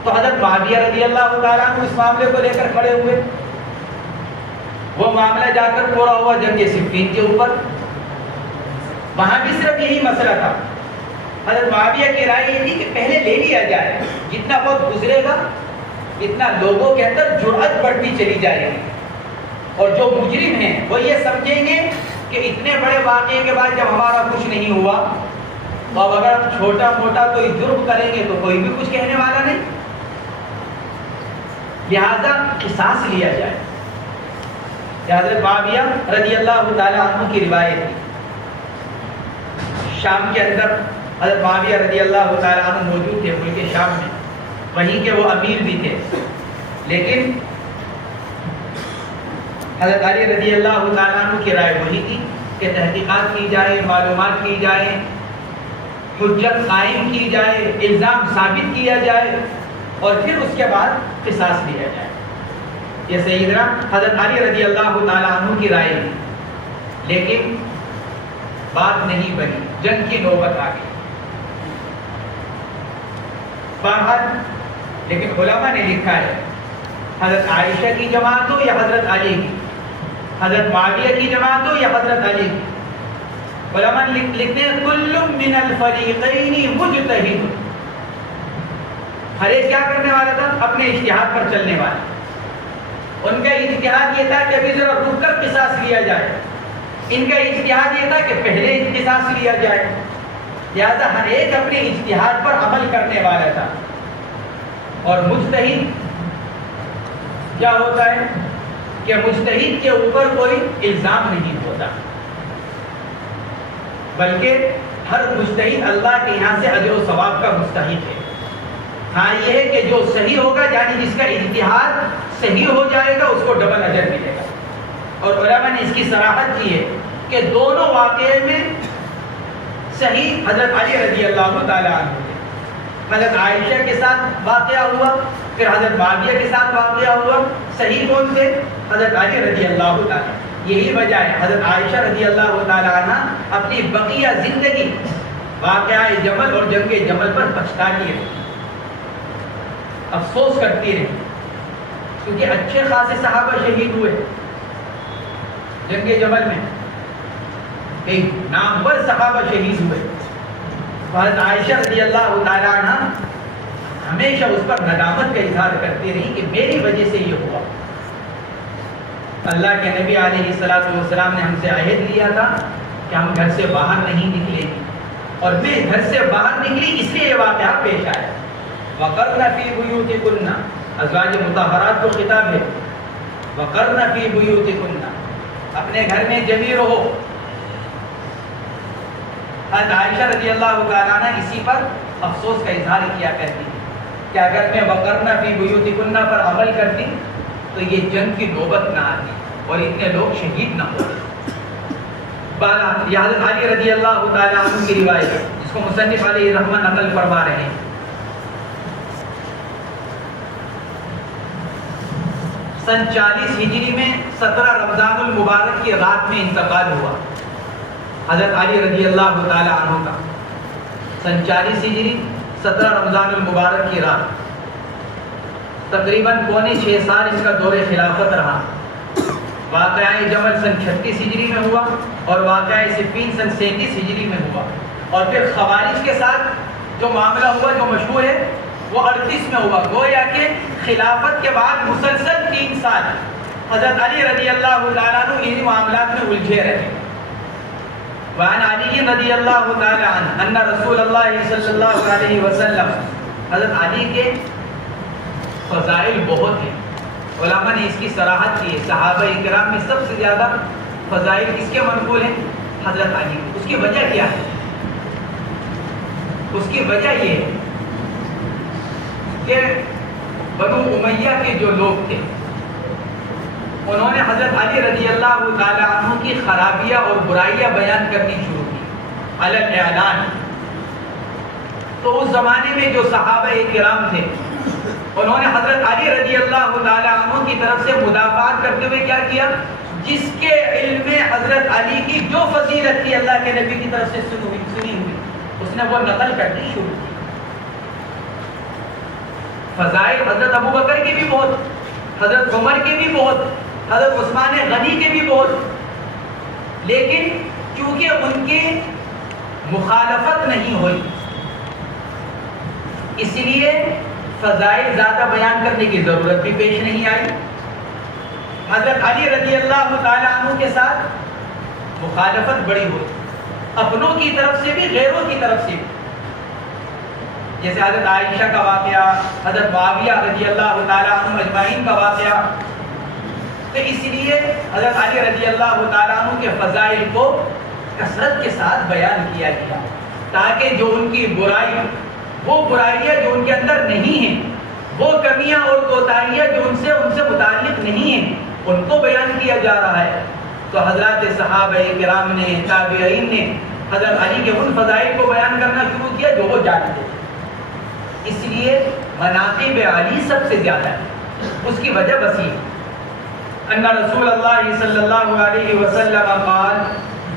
تو حضرت معاویہ رضی اللہ تعالیٰ عنہ اس معاملے کو لے کر کھڑے ہوئے، وہ معاملہ جا کر پورا ہوا جنگ صفین کے اوپر. وہاں بھی صرف یہی مسئلہ تھا. حضرت معاویہ کی رائے یہ تھی کہ پہلے لے لیا جائے، جتنا وقت گزرے گا اتنا لوگوں کے اندر جرأت بڑھتی چلی جائے گی، اور جو مجرم ہیں وہ یہ سمجھیں گے کہ اتنے بڑے واقعے کے بعد جب ہمارا کچھ نہیں ہوا تو اب اگر ہم چھوٹا موٹا کوئی جرم کریں گے تو کوئی بھی کچھ کہنے والا نہیں، لہذا قصاص لیا جائے. حضرت معاویہ رضی اللہ تعالی عنہ کی روایت ہے، شام کے اندر حضرت معاویہ رضی اللہ تعالی عنہ موجود تھے ملک شام میں، وہیں کے وہ امیر بھی تھے، لیکن حضرت علی رضی اللہ تعالیٰ عنہ کی رائے وہی تھی کہ تحقیقات کی جائے، معلومات کی جائے، حجت قائم کی جائے، الزام ثابت کیا جائے، اور پھر اس کے بعد قصاص لیا جائے. یہ سیدنا حضرت علی رضی اللہ تعالیٰ عنہ کی رائے تھی، لیکن بات نہیں بنی، جنگ کی نوبت آ گئی. بہرحال لیکن علماء نے لکھا ہے حضرت عائشہ کی جماعت ہو یا حضرت علی کی، حضرت معاویہ کی جماعت ہو یا حضرت علی کی، علماء لکھتے ہیں کل من الفریقین مجتہد. ہر ایک کیا کرنے والا تھا؟ اپنے اجتہاد پر چلنے والا. ان کا اجتہاد یہ تھا کہ ابھی ذرا رک کر قصاص لیا جائے، ان کا اجتہاد یہ تھا کہ پہلے قصاص لیا جائے. لہذا ہر ایک اپنے اجتہاد پر عمل کرنے والا تھا. اور مجتہد کیا ہوتا ہے کہ مجتہد کے اوپر کوئی الزام نہیں ہوتا، بلکہ ہر مجتہد اللہ کے یہاں سے اجر و ثواب کا مستحق ہے. ہاں یہ ہے کہ جو صحیح ہوگا، یعنی جس کا اجتہاد صحیح ہو جائے گا، اس کو ڈبل اجر ملے گا. اور علماء نے اس کی صراحت کی ہے کہ دونوں واقعے میں صحیح حضرت علی رضی اللہ تعالیٰ عنہ، حضرت عائشہ کے ساتھ واقعہ ہوا، پھر حضرت معاویہ کے ساتھ واقعہ ہوا. صحیح کون سے؟ حضرت علی رضی اللہ تعالیٰ. یہی وجہ ہے حضرت عائشہ رضی اللہ تعالیٰ عنہ اپنی بقیہ زندگی واقعہ جمل اور جنگ جمل پر پچھتاتی رہی، افسوس کرتی رہی، کیونکہ اچھے خاصے صحابہ شہید ہوئے جنگ جمل میں، ایک نامور صحابہ شہید ہوئے. حضرت عائشہ رضی اللہ تعالیٰ عنہ ہمیشہ اس پر ندامت کا اظہار کرتی رہی کہ میری وجہ سے یہ ہوا. اللہ کے نبی علیہ السلام نے ہم سے عہد لیا تھا کہ ہم گھر سے باہر نہیں نکلیں گے، اور میں گھر سے باہر نکلی اس لیے یہ واقعہ پیش آیا. وَقَرْنَ فِي بُيُوتِكُنَّ، ازواج مطہرات کو خطاب ہے. وَقَرْنَ فِي بُيُوتِكُنَّ، اپنے گھر میں جمی رہو. حضرت عائشہ رضی اللہ تعالیٰ عنہ اسی پر افسوس کا اظہار کیا کرتی ہے کہ اگر میں وَقَرْنَ فِي بُيُوتِكُنَّ پر عمل کرتی تو یہ جنگ کی نوبت نہ آتی اور اتنے لوگ شہید نہ ہوتے. یہ حضرت علی رضی اللہ تعالیٰ عنہ کی روایت ہے جس کو مصنف علیہ الرحمہ نقل فرما رہے ہیں. سن 40 ہجری میں 17 رمضان المبارک کی رات میں انتقال ہوا حضرت علی رضی اللہ تعالی عنہ کا. سن 40 ہجری 17 رمضان المبارک کی رات، تقریباً پونے 6 سال اس کا دور خلافت رہا. واقعہ جمل سن 36 ہجری میں ہوا اور واقعہ صفین سن 37 ہجری میں ہوا. اور پھر خوارج کے ساتھ جو معاملہ ہوا جو مشہور ہے وہ 38 میں ہوا. گویا کہ خلافت کے بعد مسلسل 3 سال حضرت علی رضی اللہ تعالیٰ عنہ انہی معاملات میں الجھے رہے. وعن علی رضی اللہ تعالیٰ عنہ ان رسول اللہ صلی اللہ علیہ وسلم، حضرت علی کے فضائل بہت ہیں. علماء نے اس کی صراحت کی ہے. صحابہ اکرام میں سب سے زیادہ فضائل کس کے منقول ہیں؟ حضرت علی. اس کی وجہ کیا ہے؟ اس کی وجہ یہ ہے کہ بنو امیہ کے جو لوگ تھے انہوں نے حضرت علی رضی اللہ تعالیٰ عنہ کی خرابیاں اور برائیاں بیان کرنی شروع کی علی الاعلان. تو اس زمانے میں جو صحابہ کرام تھے انہوں نے حضرت علی رضی اللہ تعالیٰ عنہ کی طرف سے مدافعات کرتے ہوئے کیا کیا؟ جس کے علم میں حضرت علی کی جو فضیلت تھی اللہ کے نبی کی طرف سے سنی ہوئی اس نے وہ نقل کرنی شروع کی. فضائل حضرت ابو بکر کے بھی بہت، حضرت عمر کے بھی بہت، حضرت عثمان غنی کے بھی بہت، لیکن چونکہ ان کی مخالفت نہیں ہوئی اس لیے فضائل زیادہ بیان کرنے کی ضرورت بھی پیش نہیں آئی۔ حضرت علی رضی اللہ تعالیٰ عنہ کے ساتھ مخالفت بڑی ہوئی، اپنوں کی طرف سے بھی غیروں کی طرف سے بھی، جیسے حضرت عائشہ کا واقعہ، حضرت معاویہ رضی اللہ تعالیٰ عنہ اجمعین کا واقعہ۔ تو اس لیے حضرت علی رضی اللہ تعالیٰ عنہ کے فضائل کو کثرت کے ساتھ بیان کیا گیا، تاکہ جو ان کی برائی، وہ برائیاں جو ان کے اندر نہیں ہیں، وہ کمیاں اور کوتاہیاں جو ان سے متعلق نہیں ہیں، ان کو بیان کیا جا رہا ہے۔ تو حضرات صحابہ کرام نے، تابعین نے حضرت علی کے ان فضائل کو بیان کرنا شروع کیا جو وہ جانتے تھے۔ اس لیے مناقب علی سب سے زیادہ ہے، اس کی وجہ بس یہ ان رسول اللہ صلی اللہ علیہ وسلم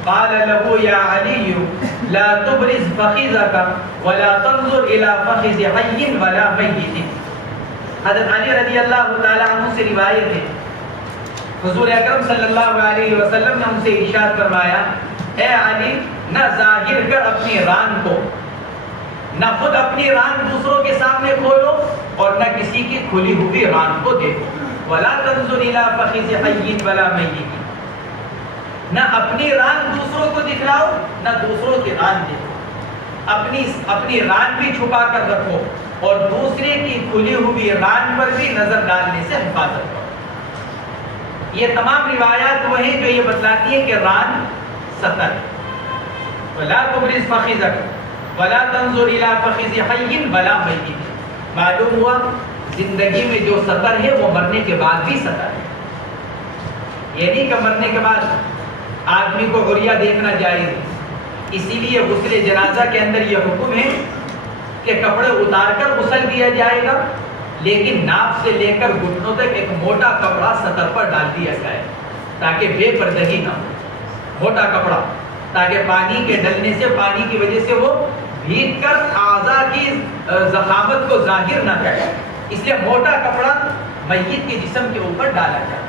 قال له يا علي لا تبرز فخذك ولا تنظر الى فخذ حي ولا ميت۔ حضرت علی رضی اللہ تعالیٰ عنہ سے روایت ہے، حضور اکرم صلی اللہ علیہ وسلم نے ان سے ارشاد فرمایا، اے علی نہ ظاہر کر اپنی ران کو، نہ خود اپنی ران دوسروں کے سامنے کھولو اور نہ کسی کی کھلی ہوئی ران کو دیکھو، ولا تنظر الى فخذ حي ولا ميت، نہ اپنی ران دوسروں کو دکھلاؤ نہ دوسروں کی ران دیکھو، اپنی ران بھی چھپا کر رکھو اور دوسرے کی کھلی ہوئی ران پر بھی نظر ڈالنے سے حفاظت کرو۔ یہ تمام روایات وہ ہیں جو یہ بتلاتی ہیں کہ ران سطر، ولا تبرز فخذک ولا تنظر الى فخذ حی ولا میت۔ معلوم ہوا زندگی میں جو سطر ہے وہ مرنے کے بعد بھی سطر ہے، یہ نہیں کہ مرنے کے بعد آدمی کو عریہ دیکھنا جائز ہے۔ اسی لیے غسل جنازہ کے اندر یہ حکم ہے کہ کپڑے اتار کر غسل دیا جائے گا، لیکن ناف سے لے کر گھٹنوں تک ایک موٹا کپڑا سطر پر ڈال دیا جائے تاکہ بے پردگی نہ ہو، موٹا کپڑا، تاکہ پانی کے ڈلنے سے، پانی کی وجہ سے وہ بھیگ کر اعضاء کی ضخامت کو ظاہر نہ کرے، اس لیے موٹا کپڑا میت کے جسم کے اوپر ڈالا جائے۔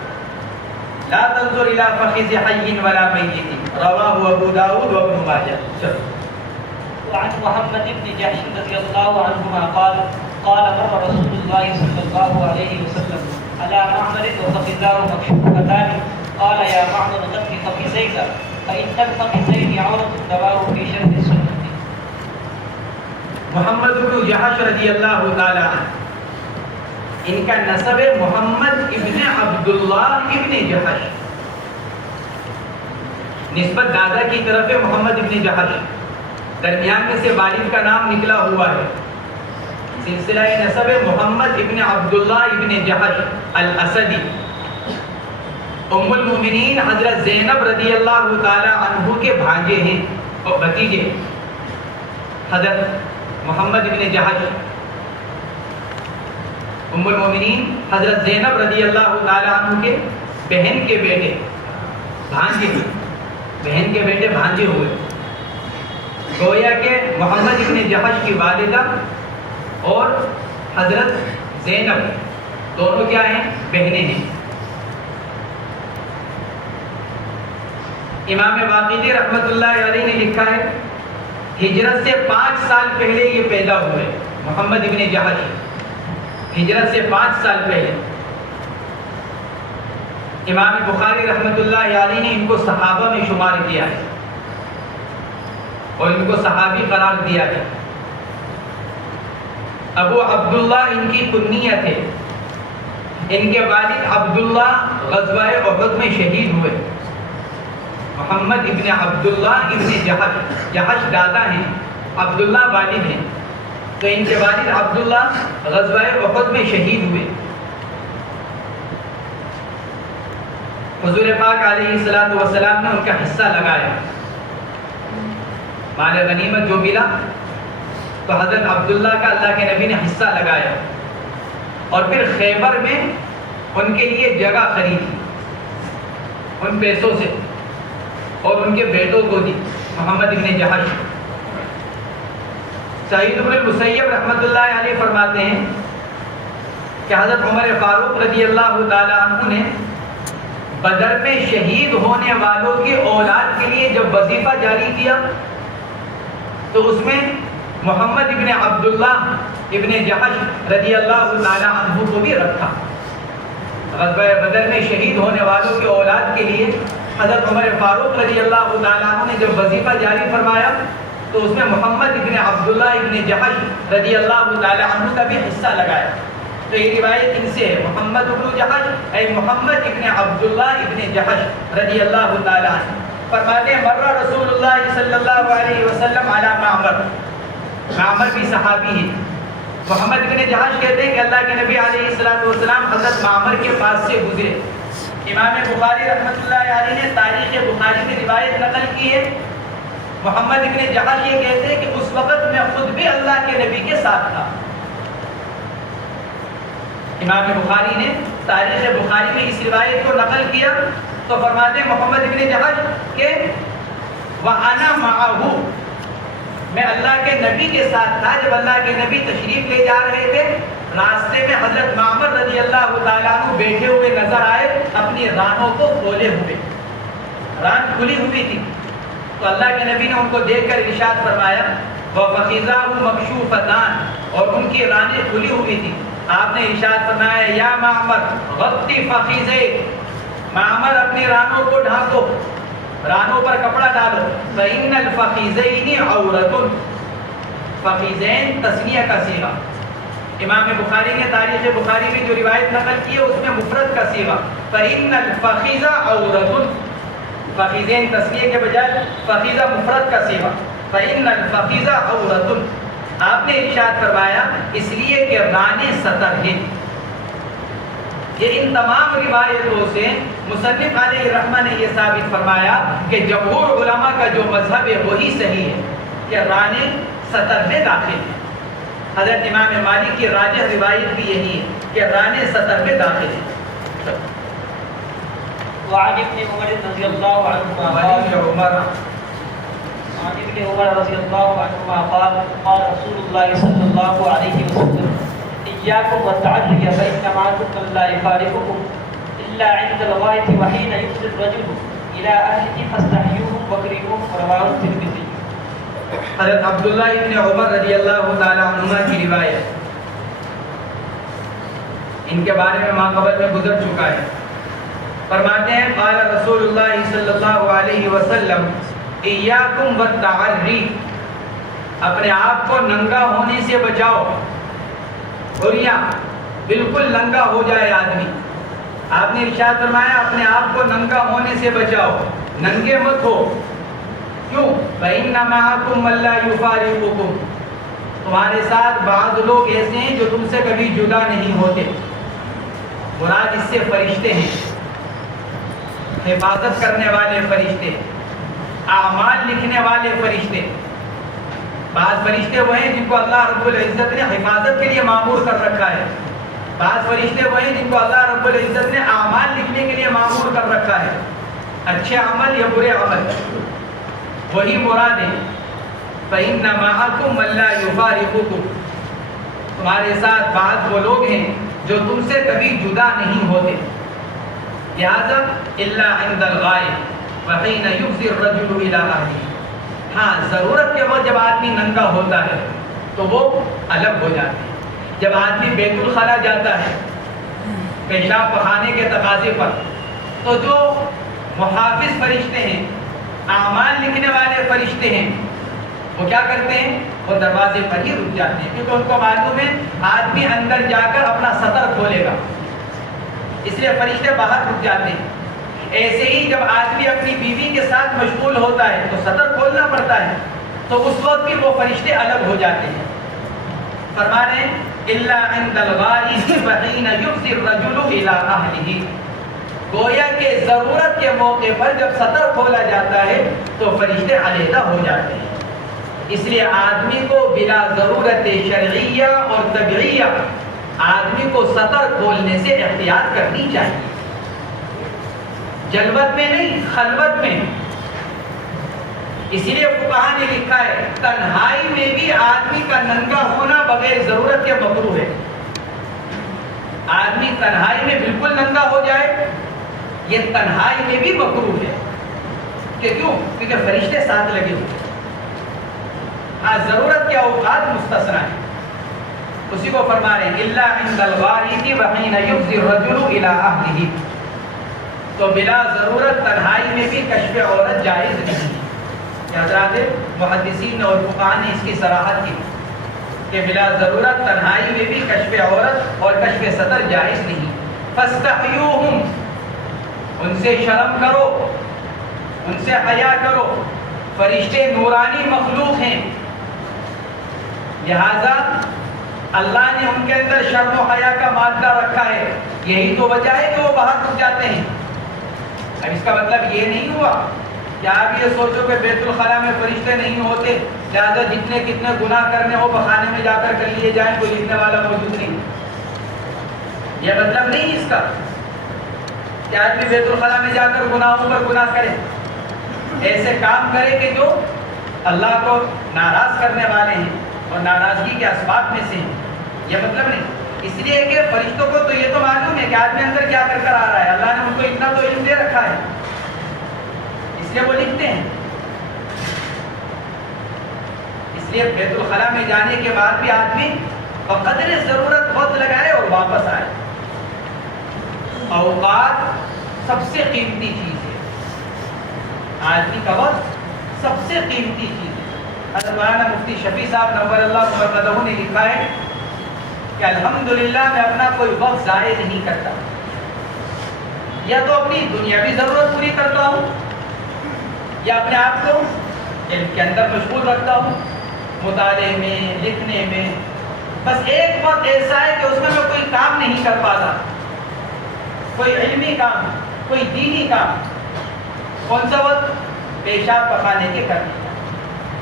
لا تنظر الى فخذ حي ولا ميت، رواه ابو داود وابن ماجه۔ وعن محمد بن جحش رضي الله عنهما قال مر رسول الله صلى الله عليه وسلم على معمر وفخذاه مكشوفتان قال يا معمر غض فخذيك فإن الفخذين عورة، رواه في شرح السنة۔ محمد بن جحش رضی اللہ تعالی عنہ، ان کا نسب ہے محمد ابن عبداللہ ابن جحش، نسبت دادا کی طرف ہے محمد ابن جحش، درمیان میں سے والد کا نام نکلا ہوا ہے، سلسلہ نسب ہے محمد ابن عبداللہ ابن جحش الاسدی۔ ام المؤمنین حضرت زینب رضی اللہ تعالی عنہ کے بھانجے ہیں اور بھتیجے، حضرت محمد ابن جحش، ام المؤمنین حضرت زینب رضی اللہ تعالی عنہ کے بہن کے بیٹے، بھانجے، بہن کے بیٹے بھانجے ہوئے، گویا کہ محمد ابن جحش کی والدہ اور حضرت زینب دونوں کیا ہیں؟ بہنیں ہیں۔ امام واقدی رحمت اللہ علیہ نے لکھا ہے ہجرت سے 5 سال پہلے یہ پیدا ہوئے، محمد ابن جحش ہجرت سے 5 سال پہلے۔ امام بخاری رحمت اللہ علیہ نے ان کو صحابہ میں شمار کیا ہے اور ان کو صحابی قرار دیا ہے۔ ابو عبداللہ ان کی کنیت ہے، ان کے والد عبداللہ غزوہ احد میں شہید ہوئے، محمد ابن عبداللہ ابن جحش، جحش دادا ہیں، عبداللہ والد ہیں، تو ان کے والد عبداللہ غزوہ احد میں شہید ہوئے۔ حضور پاک علیہ الصلوۃ والسلام نے ان کا حصہ لگایا، مال غنیمت جو ملا تو حضرت عبداللہ کا اللہ کے نبی نے حصہ لگایا، اور پھر خیبر میں ان کے لیے جگہ خریدی ان پیسوں سے اور ان کے بیٹوں کو دی، محمد ابن جحش۔ سعید بن المسیب رحمت اللہ علیہ فرماتے ہیں کہ حضرت عمر فاروق رضی اللہ تعالی عنہ نے بدر میں شہید ہونے والوں کی اولاد کے لیے جب وظیفہ جاری کیا تو اس میں محمد ابن عبداللہ ابن جحش رضی اللہ تعالی عنہ کو بھی رکھا۔ غزوہ بدر میں شہید ہونے والوں کی اولاد کے لیے حضرت عمر فاروق رضی اللہ تعالی عنہ نے جب وظیفہ جاری فرمایا تو اس میں محمد ابن عبداللہ ابن جحش رضی اللہ تعالی عنہ کا بھی حصہ لگایا۔ تو یہ روایت ان سے ہے، محمد ابن جحش اے محمد ابن عبداللہ ابن جحش رضی اللہ تعالی عنہ فرماتے ہیں مر رسول اللہ صلی اللہ علیہ وسلم علی معمر، معمر بھی صحابی ہے۔ محمد ابن جحش کہتے ہیں کہ اللہ کے نبی علیہ السلام حضرت معمر کے پاس سے گزرے۔ امام بخاری رحمۃ اللہ علیہ نے تاریخ بخاری میں روایت نقل کی ہے، محمد ابن جحش یہ کہتے ہیں کہ اس وقت میں خود بھی اللہ کے نبی کے ساتھ تھا۔ امام بخاری نے تاریخ بخاری میں اس روایت کو نقل کیا تو فرماتے ہیں محمد ابن جحش کہ وَأَنَا مَعَهُ، میں اللہ کے نبی کے ساتھ تھا جب اللہ کے نبی تشریف لے جا رہے تھے، راستے میں حضرت معمر رضی اللہ تعالیٰ عنہ بیٹھے ہوئے نظر آئے، اپنی رانوں کو کھولے ہوئے، ران کھلی ہوئی تھی، تو اللہ کے نبی نے ان کو دیکھ کر ارشاد فرمایا وَفَخِذَاهُ مَكْشُوفَتَانِ، اور ان کی رانیں کھلی ہوئی تھی۔ آپ نے ارشاد فرمایا یا معمر غطِ فخذیک، معمر اپنی رانوں کو ڈھانپو، رانوں پر کپڑا ڈالو۔ فَإِنَّ الْفَخِذَيْنِ عَوْرَةٌ، فخذین تثنیہ کا صیغہ، امام بخاری نے تاریخ بخاری میں جو روایت نقل کی ہے اس میں مفرد کا صیغہ فَإِنَّ الْفَخِذَ عَوْرَةٌ، فخذین تثنیہ کے بجائے فخذہ مفرد کا صیغہ فَإِنَّ الْفَخِذَ عَوْرَةٌ۔ آپ نے ارشاد فرمایا اس لیے کہ رانیں سطر ہیں۔ یہ ان تمام روایتوں سے مصنف علیہ رحمہ نے یہ ثابت فرمایا کہ جمہور علماء کا جو مذہب ہے وہی صحیح ہے کہ رانیں سطر میں داخل ہیں۔ حضرت امام مالک کی راجح روایت بھی یہی ہے کہ رانیں سطر میں داخل ہیں۔ وعن ابن عمر رضی اللہ عنہما عن ابن عمر رضی اللہ عنہما قال قال رسول اللہ صلی اللہ علیہ وسلم إياكم والتعري فإن معكم من لا يفارقكم إلا عند الغاية وحين يفضي الرجل إلى أهله فاستحيوهم وكرموهم رواه الترمذي۔ حضرت عبداللہ ابن عمر رضی اللہ تعالی عنہما کی روایت، ان کے بارے میں ماں قبل میں گزر چکا ہے، فرماتے ہیں قال رسول اللہ صلی اللہ علیہ وسلم ایاکم والتعری، اپنے آپ کو ننگا ہونے سے بچاؤ، عریاں بالکل ننگا ہو جائے آدمی، آپ نے ارشاد فرمایا اپنے آپ کو ننگا ہونے سے بچاؤ، ننگے مت ہو، کیوں؟ فَإِنَّ مَعَكُمْ مَن لَّا يُفَارِقُكُمْ، تمہارے ساتھ بعض لوگ ایسے ہیں جو تم سے کبھی جدا نہیں ہوتے، مراد اس سے فرشتے ہیں، حفاظت کرنے والے فرشتے، اعمال لکھنے والے فرشتے۔ بعض فرشتے وہ ہیں جن کو اللہ رب العزت نے حفاظت کے لیے مامور کر رکھا ہے، بعض فرشتے وہ ہیں جن کو اللہ رب العزت نے اعمال لکھنے کے لیے مامور کر رکھا ہے، اچھے عمل یا برے عمل، وہی مراد ہے فَإِنَّ مَعَكُمْ مَن لَّا يُفَارِقُكُمْ، تمہارے ساتھ بعض وہ لوگ ہیں جو تم سے کبھی جدا نہیں ہوتے، لہذا إِلَّا عِنْدَ الْغَائِبِ وَحِينَ يُفْضِي الرَّجُلُ إِلَىٰ أَهْلِهِ، ہاں ضرورت کے وقت جب آدمی ننگا ہوتا ہے تو وہ الگ ہو جاتے ہیں، جب آدمی بیت الخلا جاتا ہے پیشاب پخانے کے تقاضے پر تو جو محافظ فرشتے ہیں، اعمال لکھنے والے فرشتے ہیں، وہ کیا کرتے ہیں؟ وہ دروازے پر ہی رک جاتے ہیں، کیونکہ ان کو معلوم ہے آدمی اندر جا کر اپنا سطر کھولے گا، اس لیے فرشتے باہر رک جاتے ہیں۔ ایسے ہی جب آدمی اپنی بیوی کے ساتھ مشغول ہوتا ہے تو سطر کھولنا پڑتا ہے، تو اس وقت بھی وہ فرشتے الگ ہو جاتے ہیں۔ فرما رہے ہیں إِلَّا عِنْدَ الْغَائِبِ وَحِينَ يُفْضِي الرَّجُلُ إِلَىٰ أَهْلِهِ، گویا کہ ضرورت کے موقع پر جب سطر کھولا جاتا ہے تو فرشتے علیحدہ ہو جاتے ہیں، اس لیے آدمی کو بلا ضرورت شرعیہ اور طبعیہ آدمی کو سطر کھولنے سے احتیاط کرنی چاہیے، جلوت میں نہیں، خلوت میں۔ اسی لیے فقہاء نے لکھا ہے تنہائی میں بھی آدمی کا ننگا ہونا بغیر ضرورت کے مکروہ ہے، آدمی تنہائی میں بالکل ننگا ہو جائے یہ تنہائی میں بھی مکروہ ہے. کہ کیوں؟ کیونکہ فرشتے ساتھ لگے ہوئے. ہاں ضرورت کے اوقات مستثنا ہے. اسی کو فرما رہے ہیں الا عند الغائط وحین یفضی الرجل الی اہلہ. تو بلا ضرورت تنہائی میں بھی کشف عورت جائز نہیں. حضرات محدثین اور فقہاء نے اس کی صراحت کی کہ بلا ضرورت تنہائی میں بھی کشف عورت اور کشف صدر جائز نہیں. فاستحیوہم، ان سے شرم کرو، ان سے حیا کرو. فرشتے نورانی مخلوق ہیں، لہذا اللہ نے ان کے اندر شرم و حیا کا مادہ رکھا ہے. یہی تو وجہ ہے کہ وہ باہر رک جاتے ہیں. اب اس کا مطلب یہ نہیں ہوا کہ آپ یہ سوچو کہ بیت الخلاء میں فرشتے نہیں ہوتے لہٰذا جتنے کتنے گناہ کرنے ہو بخانے میں جا کر لیے جائیں، کوئی لکھنے والا موجود نہیں. یہ مطلب نہیں اس کا کہ آدمی بیت الخلاء میں جا کر گناہوں پر گناہ کرے، ایسے کام کرے کہ جو اللہ کو ناراض کرنے والے ہیں اور ناراضگی کے اسباب میں سے ہیں. یہ مطلب نہیں. اس لیے کہ فرشتوں کو تو یہ تو معلوم ہے کہ آدمی اندر کیا کر کر آ رہا ہے. اللہ نے ان کو اتنا تو علم دے رکھا ہے، اس لیے وہ لکھتے ہیں. اس لیے بیت الخلاء میں جانے کے بعد بھی آدمی بقدر ضرورت وقت لگائے اور واپس آئے. اوقات سب سے قیمتی چیز ہے. آدمی کا وقت سب سے قیمتی چیز ہے. حضرت مولانا مفتی شفیع صاحب نور اللہ مرقدہ نے لکھا ہے کہ الحمدللہ میں اپنا کوئی وقت ضائع نہیں کرتا. یا تو اپنی دنیاوی ضرورت پوری کرتا ہوں یا اپنے آپ کو علم کے اندر مشغول رکھتا ہوں، مطالعے میں، لکھنے میں. بس ایک وقت ایسا ہے کہ اس میں کوئی کام نہیں کر پاتا، کوئی علمی کام، کوئی دینی کام. کون سا وقت؟ پیشاب پخانے کے کرنے کا.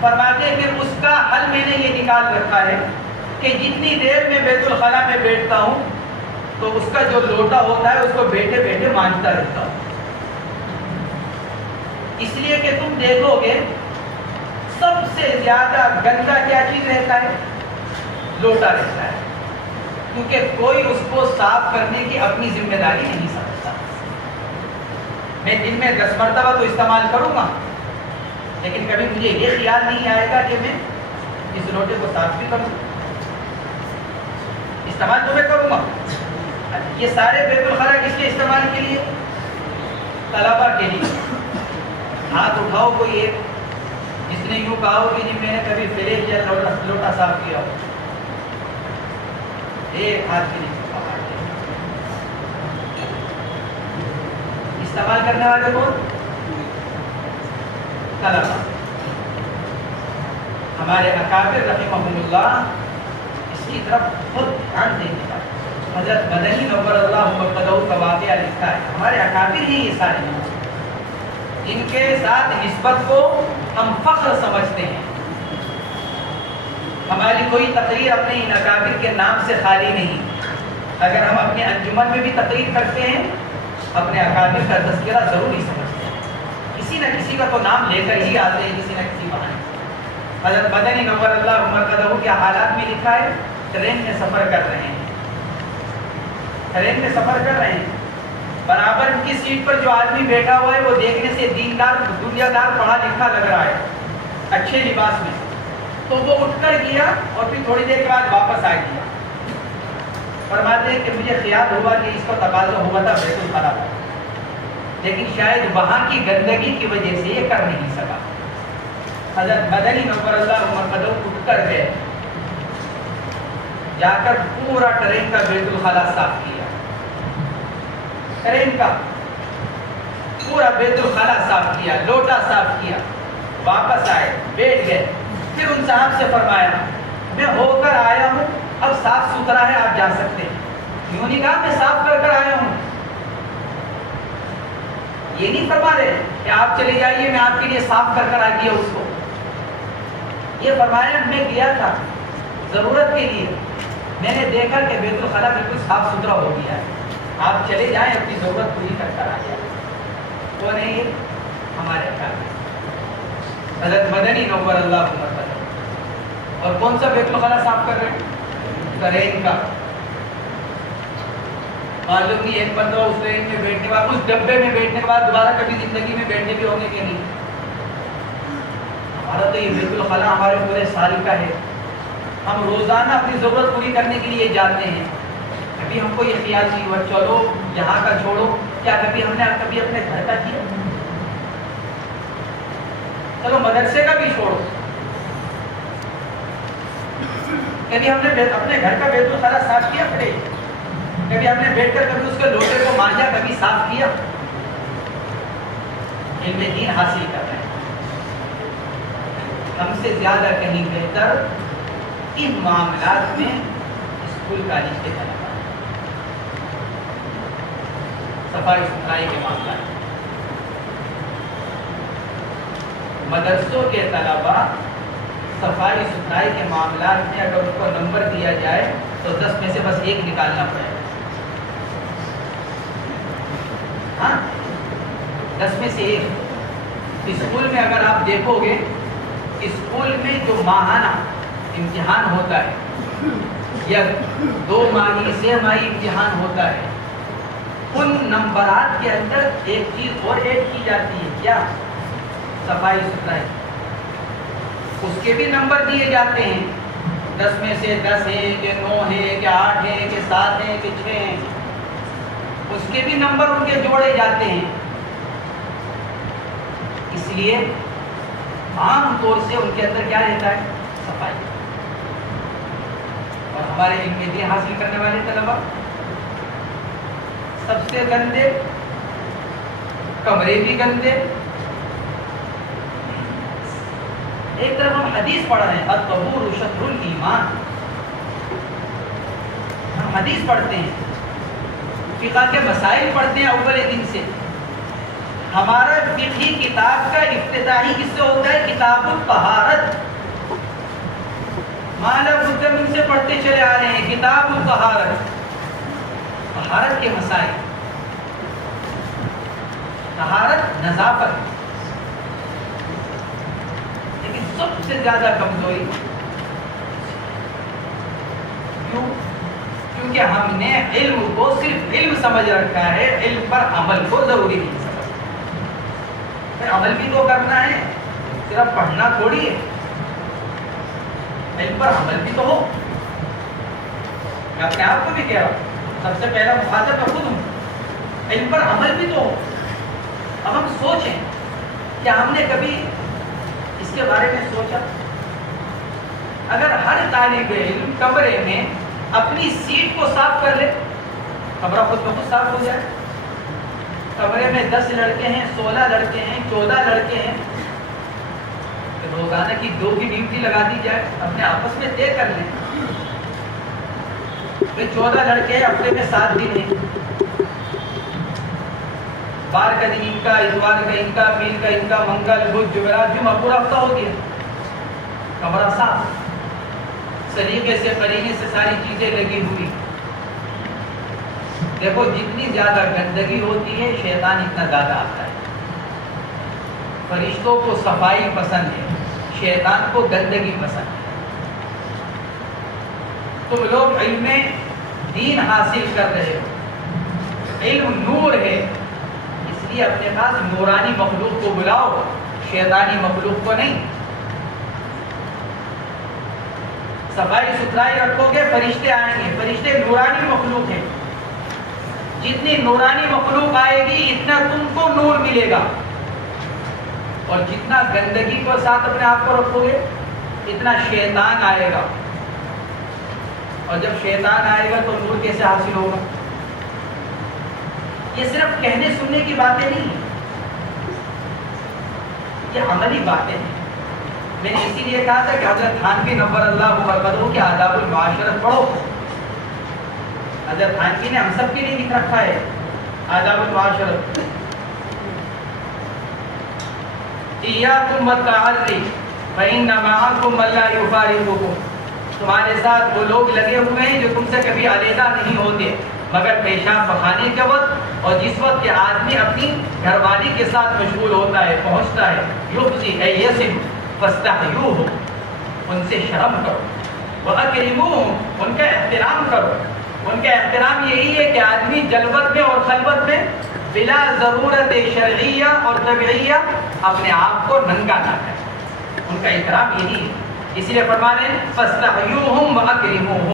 فرماتے ہیں کہ اس کا حل میں نے یہ نکال رکھا ہے کہ جتنی دیر میں بیت الخلاء میں بیٹھتا ہوں تو اس کا جو لوٹا ہوتا ہے اس کو بیٹھے بیٹھے مانجتا رہتا ہوں. اس لیے کہ تم دیکھو گے سب سے زیادہ گندا کیا چیز رہتا ہے؟ لوٹا رہتا ہے. کیونکہ کوئی اس کو صاف کرنے کی اپنی ذمہ داری نہیں سمجھتا. میں دن میں 10 مرتبہ تو استعمال کروں گا، لیکن کبھی مجھے یہ خیال نہیں آئے گا کہ میں اس لوٹے کو صاف بھی کروں. استعمال تو میں کروں گا. یہ سارے بیت الخلاء کس کے استعمال کے لیے؟ طلبا کے لیے. ہاتھ اٹھاؤ کوئی ایک جس نے یوں کہا ہو کہ جی میں نے کبھی فریج یا لوٹا صاف کیا ہو. ایک ہاتھ کے لیے استعمال کرنے والے کون؟ طلبا. ہمارے اکابر رحمہم اللہ اس کی طرف خود دھیان دیں گے. حضرت مدنی نور اللہ مرقدہ کا واقعہ لکھا ہے. ہمارے اکابر ہی یہ سارے ہیں جن کے ساتھ نسبت کو ہم فخر سمجھتے ہیں. ہماری کوئی تقریر اپنے ان اکابر کے نام سے خالی نہیں. اگر ہم اپنے انجمن میں بھی تقریر کرتے ہیں اپنے اکابر کا تذکرہ ضرور ہی سمجھتے ہیں. کسی نہ کسی کا تو نام لے کر ہی آتے ہیں کسی نہ کسی بہانے. حضرت مدنی نور اللہ مرقدہ کے حالات میں لکھا ہے ٹرین میں سفر کر رہے ہیں، ٹرین میں سفر کر رہے ہیں. برابر کی سیٹ پر جو آدمی بیٹھا ہوا ہے وہ دیکھنے سے دیندار دنیا دار پڑھا لکھا لگ رہا ہے، اچھے لباس میں. تو وہ اٹھ کر گیا اور پھر تھوڑی دیر کے بعد واپس آ گیا. فرماتے ہیں کہ مجھے خیال ہوا کہ اس کا تقاضا ہوا تھا بیت الخلاء کا، لیکن شاید وہاں کی گندگی کی وجہ سے یہ کر نہیں سکا. حضرت مدنی نور اللہ مرقدہ اٹھ کر گئے، جا کر پورا ٹرین کا بیت الخلاء صاف کیا. ٹرین کا پورا بیت الخلاء صاف کیا، لوٹا صاف کیا. واپس آئے، بیٹھ گئے. پھر ان صاحب سے فرمایا میں ہو کر آیا ہوں، اب صاف ستھرا ہے، آپ جا سکتے ہیں. یوں نہیں کہا میں صاف کر کر آیا ہوں. یہ نہیں فرما رہے کہ آپ چلے جائیے میں آپ کے لیے صاف کر کر آ گیا اس کو. یہ فرمایا میں گیا تھا ضرورت کے لیے، میں نے دیکھا کہ بیت الخلاء بالکل صاف ستھرا ہو گیا ہے، آپ چلے جائیں اپنی ضرورت پوری کر کر آ جائیں. وہ نہیں ہمارے خیال حضرت مدنی نور اللہ مرقدہ. اور کون سا بیت الخلاء صاف کر رہے ہیں؟ ٹرین کا. معلوم نہیں ایک مرتبہ اس ٹرین میں بیٹھنے کے بعد, اس ڈبے میں بیٹھنے کے بعد دوبارہ کبھی زندگی میں بیٹھنے بھی ہوں گے کہ نہیں. ہمارا تو یہ بیت الخلاء ہمارے پورے سال کا ہے, ہم روزانہ اپنی ضرورت پوری کرنے کے لیے جاتے ہیں. کبھی ہم کو یہ خیال نہیں ہوا چلو یہاں کا چھوڑو, کیا کبھی ہم نے کبھی اپنے گھر کا کیا؟ چلو مدرسے کا بھی چھوڑو, کبھی ہم نے اپنے گھر کا بیت الخلاء صاف کیا؟ کھڑے کبھی ہم نے بیٹھ کر کبھی اس کے لوٹے کو مانجا, کبھی صاف کیا؟ علم دین حاصل کر رہے ہیں. ہم سے زیادہ کہیں بہتر ان معاملات میں اسکول کالج کے طلبا, صفائی ستھرائی کے معاملات, مدرسوں کے طلبا صفائی ستھرائی کے معاملات میں اگر اس کو نمبر دیا جائے تو 10 میں سے بس 1 نکالنا پڑے گا. ہاں 10 میں سے 1. اسکول میں اگر آپ دیکھو گے, اسکول میں جو ماہانہ امتحان ہوتا ہے یا 2 ماہی 6 ماہی امتحان ہوتا ہے, ان نمبرات کے اندر ایک چیز اور ایڈ کی جاتی ہے, کیا؟ صفائی ستھرائی. اس کے بھی نمبر دیے جاتے ہیں, 10 میں سے 10 ہے کہ 9 ہے کہ 8 ہے کہ 7 ہے کہ 6 ہے, اس کے بھی نمبر ان کے جوڑے جاتے ہیں. اس لیے عام طور سے ان کے اندر کیا رہتا ہے؟ صفائی. اور ہمارے علم دین حاصل کرنے والے طلبا سب سے گندے, کمرے بھی گندے. ایک طرف ہم حدیث پڑھ رہے ہیں, الطہور شطر الایمان, ہم حدیث پڑھتے ہیں, فقہ کے مسائل پڑھتے ہیں اول دن سے. ہمارا فقہی کتاب کا افتتاحی کس سے ہوتا ہے؟ کتاب الطہارت. مالا بدھ من سے پڑھتے چلے آ رہے ہیں کتاب الطہارت, طہارت کے مسائل. طہارت نظافت, لیکن سب سے زیادہ کمزوری کیوں؟ کیونکہ ہم نے علم کو صرف علم سمجھ رکھا ہے, علم پر عمل کو ضروری نہیں سمجھا. عمل بھی تو کرنا ہے, صرف پڑھنا تھوڑی ہے. علم پر عمل بھی تو ہو. میں اپنے آپ کو بھی کہہ رہا ہوں, سب سے پہلا مخاطب میں خود ہوں. علم پر عمل بھی تو ہو. اب ہم سوچیں, کیا ہم نے کبھی اس کے بارے میں سوچا؟ اگر ہر طالب علم کمرے میں اپنی سیٹ کو صاف کر لے, کمرہ خود بخود صاف ہو جائے. کمرے میں 10 لڑکے ہیں, 16 لڑکے ہیں, 14 لڑکے ہیں, روزانہ کی 2 کی ڈیوٹی لگا دی جائے, اپنے آپس میں طے کر لیں. 14 لڑکے ہیں, ہفتے میں 7 دن ہیں, بار کا دن ان کا, اتوار کا ان کا, پیر کا ان کا, منگل بدھ جمعرات جمعہ, پورا ہفتہ ہو گیا. کمرہ صاف, سلیقے سے قرینے سے ساری چیزیں لگی ہوئی. دیکھو جتنی زیادہ گندگی ہوتی ہے شیطان اتنا زیادہ آتا ہے. فرشتوں کو صفائی پسند ہے, شیطان کو گندگی پسند ہے. تم لوگ علم دین حاصل کر رہے ہو, علم نور ہے, اس لیے اپنے پاس نورانی مخلوق کو بلاؤ, شیطانی مخلوق کو نہیں. صفائی ستھرائی رکھو گے فرشتے آئیں گے. فرشتے نورانی مخلوق ہیں, جتنی نورانی مخلوق آئے گی اتنا تم کو نور ملے گا, اور جتنا گندگی کو ساتھ اپنے آپ کو رکھو گے اتنا شیطان آئے گا, اور جب شیطان آئے گا تو نور کیسے حاصل ہوگا؟ یہ صرف کہنے سننے کی باتیں نہیں ہیں, یہ عملی باتیں ہیں. میں نے اسی لیے کہا تھا کہ حضرت تھانوی نور اللہ برکتہ کے آداب المعاشرت پڑھو. حضرت تھانوی نے ہم سب کے لیے لکھ رکھا ہے آداب المعاشرت. ایاکم والتعری فإن معکم من لا یفارقکم, تمہارے ساتھ وہ لوگ لگے ہوئے ہیں جو تم سے کبھی علیحدہ نہیں ہوتے مگر پیشاب پخانے کے وقت, اور جس وقت کہ آدمی اپنی گھر والی کے ساتھ مشغول ہوتا ہے, پہنچتا ہے. یفضی اے یصف فاستحیوہ, ان سے شرم کرو. وَأَكْرِمُوهُمْ, ان کا احترام کرو. ان کا احترام یہی ہے کہ آدمی جلوت میں اور خلوت میں بلا ضرورت شرعیہ اور طبعیہ اپنے آپ کو ننگا نہ کرے. ان کا احترام یہی ہے. اسی لیے فرما رہے ہیں فاستحیوہم واکرموہم.